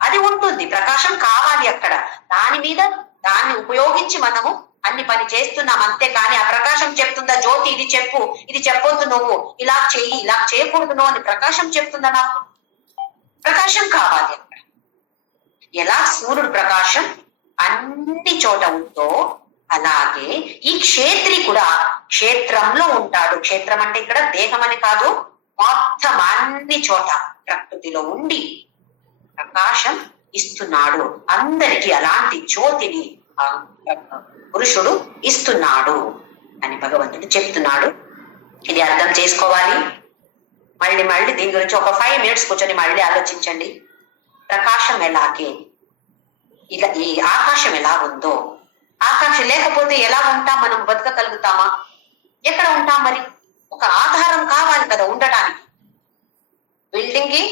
అది ఉంటుంది, ప్రకాశం కావాలి అక్కడ. దాని మీద దాన్ని ఉపయోగించి మనము అన్ని పని చేస్తున్నాం, అంతేకాని ఆ ప్రకాశం చెప్తుందా జ్యోతి ఇది చెప్పు, ఇది చెప్పొద్దు, నువ్వు ఇలా చెయ్యి, ఇలా చేయకూడదు నువ్వు అని ప్రకాశం చెప్తుందా? నాకు ప్రకాశం కావాలి అక్కడ. ఎలా సూర్యుడు ప్రకాశం అన్ని చోట ఉందో అలాగే ఈ క్షేత్రి కూడా క్షేత్రంలో ఉంటాడు. క్షేత్రం అంటే ఇక్కడ దేహం అని కాదు, మొత్తం అన్ని చోట ప్రకృతిలో ఉండి ప్రకాశం ఇస్తున్నాడు. అందరికీ అలాంటి జ్యోతిని ఆ పురుషుడు ఇస్తున్నాడు అని భగవంతుడు చెప్తున్నాడు. ఇది అర్థం చేసుకోవాలి. మళ్ళీ మళ్ళీ దీని గురించి ఒక 5 minutes కూర్చొని మళ్ళీ ఆలోచించండి. ప్రకాశం ఎలాగే ఇలా ఈ ఆకాశం ఎలా ఉందో, ఆకాశం లేకపోతే ఎలా ఉంటాం? మనం బతకగలుగుతామా? ఎక్కడ ఉంటాం? మరి ఒక ఆధారం కావాలి కదా ఉండటానికి. బిల్డింగ్ కి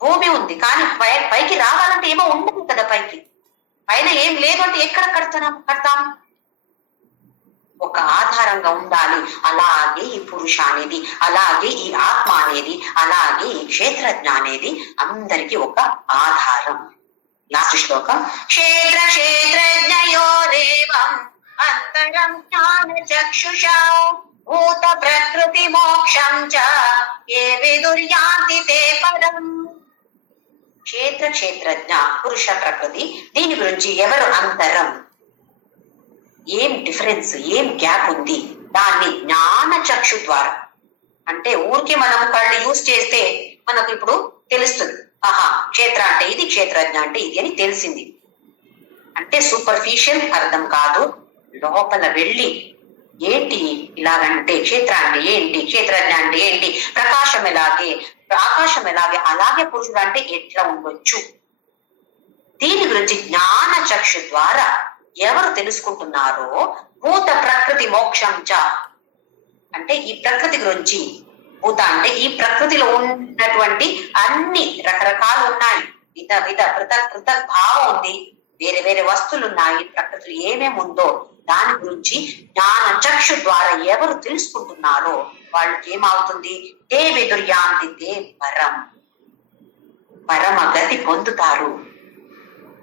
భూమి ఉంది, కానీ పైకి రావాలంటే ఏమో ఉండదు కదా. పైన ఏం లేదు అంటే ఎక్కడ కడతాం? ఒక ఆధారంగా ఉండాలి. అలాగే ఈ పురుష అనేది, అలాగే ఈ ఆత్మ అనేది, అలాగే ఈ క్షేత్రజ్ఞ అనేది అందరికీ ఒక ఆధారం. లాస్ట్ శ్లోకం, క్షేత్ర క్షేత్రజ్ఞయోరేవం అంతరం జ్ఞాన చక్షుషా భూత ప్రకృతి మోక్షం చ ఏ విదుర్యాంతి తే పరం. క్షేత్ర క్షేత్రజ్ఞ, పురుష ప్రకృతి, దీని గురించి ఎవరు అంతరం, ఏం డిఫరెన్స్, ఏం గ్యాప్ ఉంది, దాన్ని జ్ఞాన చక్షు ద్వారా, అంటే ఊరికి మనం కళ్ళు యూజ్ చేస్తే మనకు ఇప్పుడు తెలుస్తుంది. ఆహా, క్షేత్ర అంటే ఇది, క్షేత్రజ్ఞ అంటే ఇది అని తెలిసింది. అంటే సూపర్ఫిషియల్ అర్థం కాదు, లోపల వెళ్ళి ఏంటి ఇలాగంటే, క్షేత్ర అంటే ఏంటి, క్షేత్రజ్ఞ అంటే ఏంటి, ప్రకాశం ఎలాగే, ఆకాశం ఎలాగే, అలాగే పురుషుడు అంటే ఎట్లా ఉండొచ్చు, దీని గురించి జ్ఞాన చక్షు ద్వారా ఎవరు తెలుసుకుంటున్నారో, భూత ప్రకృతి మోక్షం చ అంటే ఈ ప్రకృతి గురించి, భూత అంటే ఈ ప్రకృతిలో ఉన్నటువంటి అన్ని రకరకాలు ఉన్నాయి, విధ పృథక్ భావం ఉంది, వేరే వేరే వస్తువులు ఉన్నాయి, ప్రకృతిలో ఏమేమి ఉందో దాని గురించి జ్ఞాన చక్షు ద్వారా ఎవరు తెలుసుకుంటున్నారో వాళ్ళకి ఏమవుతుంది, తే విదుర్యాంతి తే పరం, పరమ గతి పొందుతారు.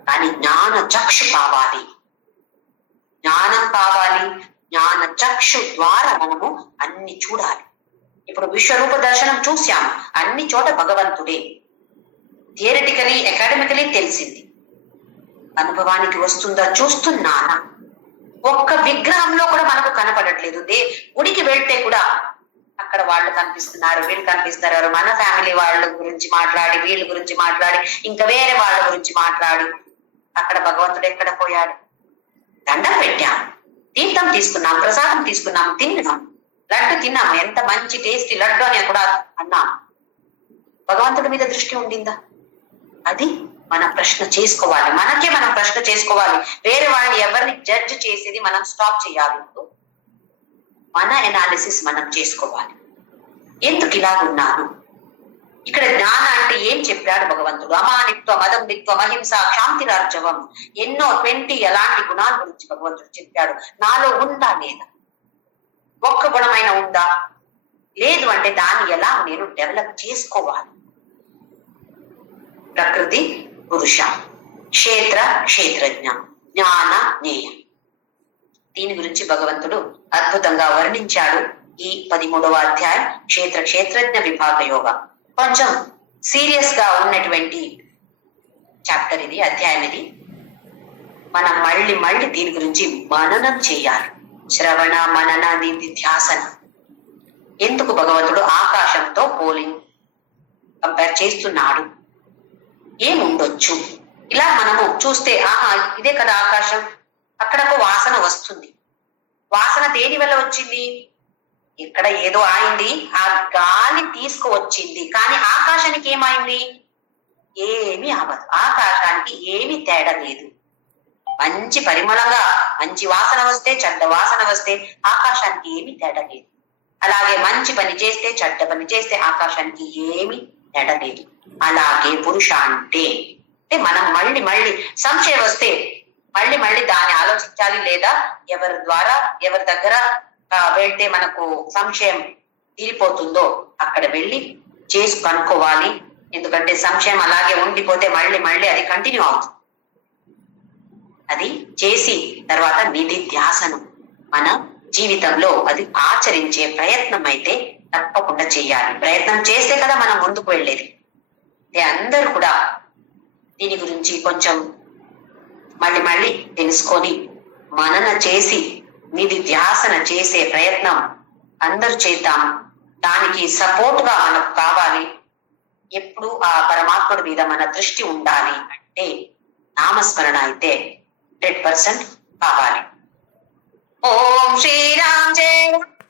కానీ జ్ఞాన చక్షు కావాలి, జ్ఞానం కావాలి. జ్ఞాన చక్షు ద్వారా మనము అన్ని చూడాలి. ఇప్పుడు విశ్వరూప దర్శనం చూశాము, అన్ని చోట భగవంతుడే. థియరిటికలీ అకాడమికలీ తెలిసింది, అనుభవానికి వస్తుందా, చూస్తున్నానా? ఒక్క విగ్రహంలో కూడా మనకు కనపడట్లేదు. గుడికి వెళ్తే కూడా అక్కడ వాళ్ళు కనిపిస్తున్నారు, వీళ్ళు కనిపిస్తున్నారు, మన ఫ్యామిలీ వాళ్ళ గురించి మాట్లాడి, వీళ్ళ గురించి మాట్లాడి, ఇంకా వేరే వాళ్ళ గురించి మాట్లాడి, అక్కడ భగవంతుడు ఎక్కడ పోయాడు? దండం పెట్టాం, తీర్థం తీసుకున్నాం, ప్రసాదం తీసుకున్నాం, తిన్నాం, లడ్డు తిన్నాం, ఎంత మంచి టేస్టీ లడ్డు అని కూడా అన్నాం. భగవంతుడి మీద దృష్టి ఉండిందా? అది మనం ప్రశ్న చేసుకోవాలి. మనకే మనం ప్రశ్న చేసుకోవాలి. వేరే వాళ్ళని ఎవరిని జడ్జ్ చేసేది మనం స్టాప్ చేయాలి. మన ఎనాలిసిస్ మనం చేసుకోవాలి. ఎందుకు ఇలా ఉన్నాను? ఇక్కడ జ్ఞాన అంటే ఏం చెప్పాడు భగవంతుడు? అమానిత్వం, అదంబిత్వం, అహింస, క్షాంతిరార్జవం, ఎన్నో 20 ఎలాంటి గుణాల గురించి భగవంతుడు చెప్పాడు. నాలో ఉందా లేదా? ఒక్క గుణమైన ఉందా? లేదు అంటే దాన్ని ఎలా నేను డెవలప్ చేసుకోవాలి? ప్రకృతి పురుష, క్షేత్ర క్షేత్రజ్ఞ, జ్ఞాన జ్ఞేయ, దీని గురించి భగవంతుడు అద్భుతంగా వర్ణించాడు ఈ 13వ అధ్యాయం క్షేత్ర క్షేత్రజ్ఞ విభాగ యోగ. కొంచెం సీరియస్ గా ఉన్నటువంటి చాప్టర్ ఇది, అధ్యాయం ఇది. మనం మళ్ళీ దీని గురించి మననం చేయాలి. శ్రవణ మనన నిధిధ్యాసన. ఎందుకు భగవంతుడు ఆకాశంతో కంపేర్ చేస్తున్నాడు? ఏముండొచ్చు? ఇలా మనము చూస్తే ఆహా ఇదే కదా ఆకాశం, అక్కడకు వాసన వస్తుంది. వాసన దేని వల్ల వచ్చింది? ఇక్కడ ఏదో అయింది, ఆ గాలి తీసుకువచ్చింది. కానీ ఆకాశానికి ఏమైంది? ఏమీ అవ్వదు. ఆకాశానికి ఏమీ తేడా లేదు. మంచి పరిమళంగా మంచి వాసన వస్తే, చెడ్డ వాసన వస్తే ఆకాశానికి ఏమీ తేడా లేదు. అలాగే మంచి పని చేస్తే, చెడ్డ పని చేస్తే ఆకాశానికి ఏమీ తేడా లేదు. అలాగే పురుష అంటే మనం మళ్ళీ సంశయం వస్తే మళ్ళీ దాన్ని ఆలోచించాలి. లేదా ఎవరి దగ్గర వెళ్తే మనకు సంశయం తీరిపోతుందో అక్కడ వెళ్ళి చేసి కనుక్కోవాలి. ఎందుకంటే సంశయం అలాగే ఉండిపోతే మళ్ళీ అది కంటిన్యూ అవుతుంది. అది చేసి తర్వాత నిధిధ్యాసనం మన జీవితంలో అది ఆచరించే ప్రయత్నం అయితే తప్పకుండా చేయాలి. ప్రయత్నం చేస్తే కదా మనం ముందుకు వెళ్ళేది. అందరూ కూడా దీని గురించి కొంచెం మళ్ళీ తెలుసుకొని మనన చేసి నిధిధ్యాసన చేసే ప్రయత్నం అందరూ చేద్దాం. దానికి సపోర్ట్ గా మనకు కావాలి. ఎప్పుడు ఆ పరమాత్ముడి మీద మన దృష్టి ఉండాలి అంటే నామస్మరణ అయితే 100% కావాలి. ఓం శ్రీరామ్ జయ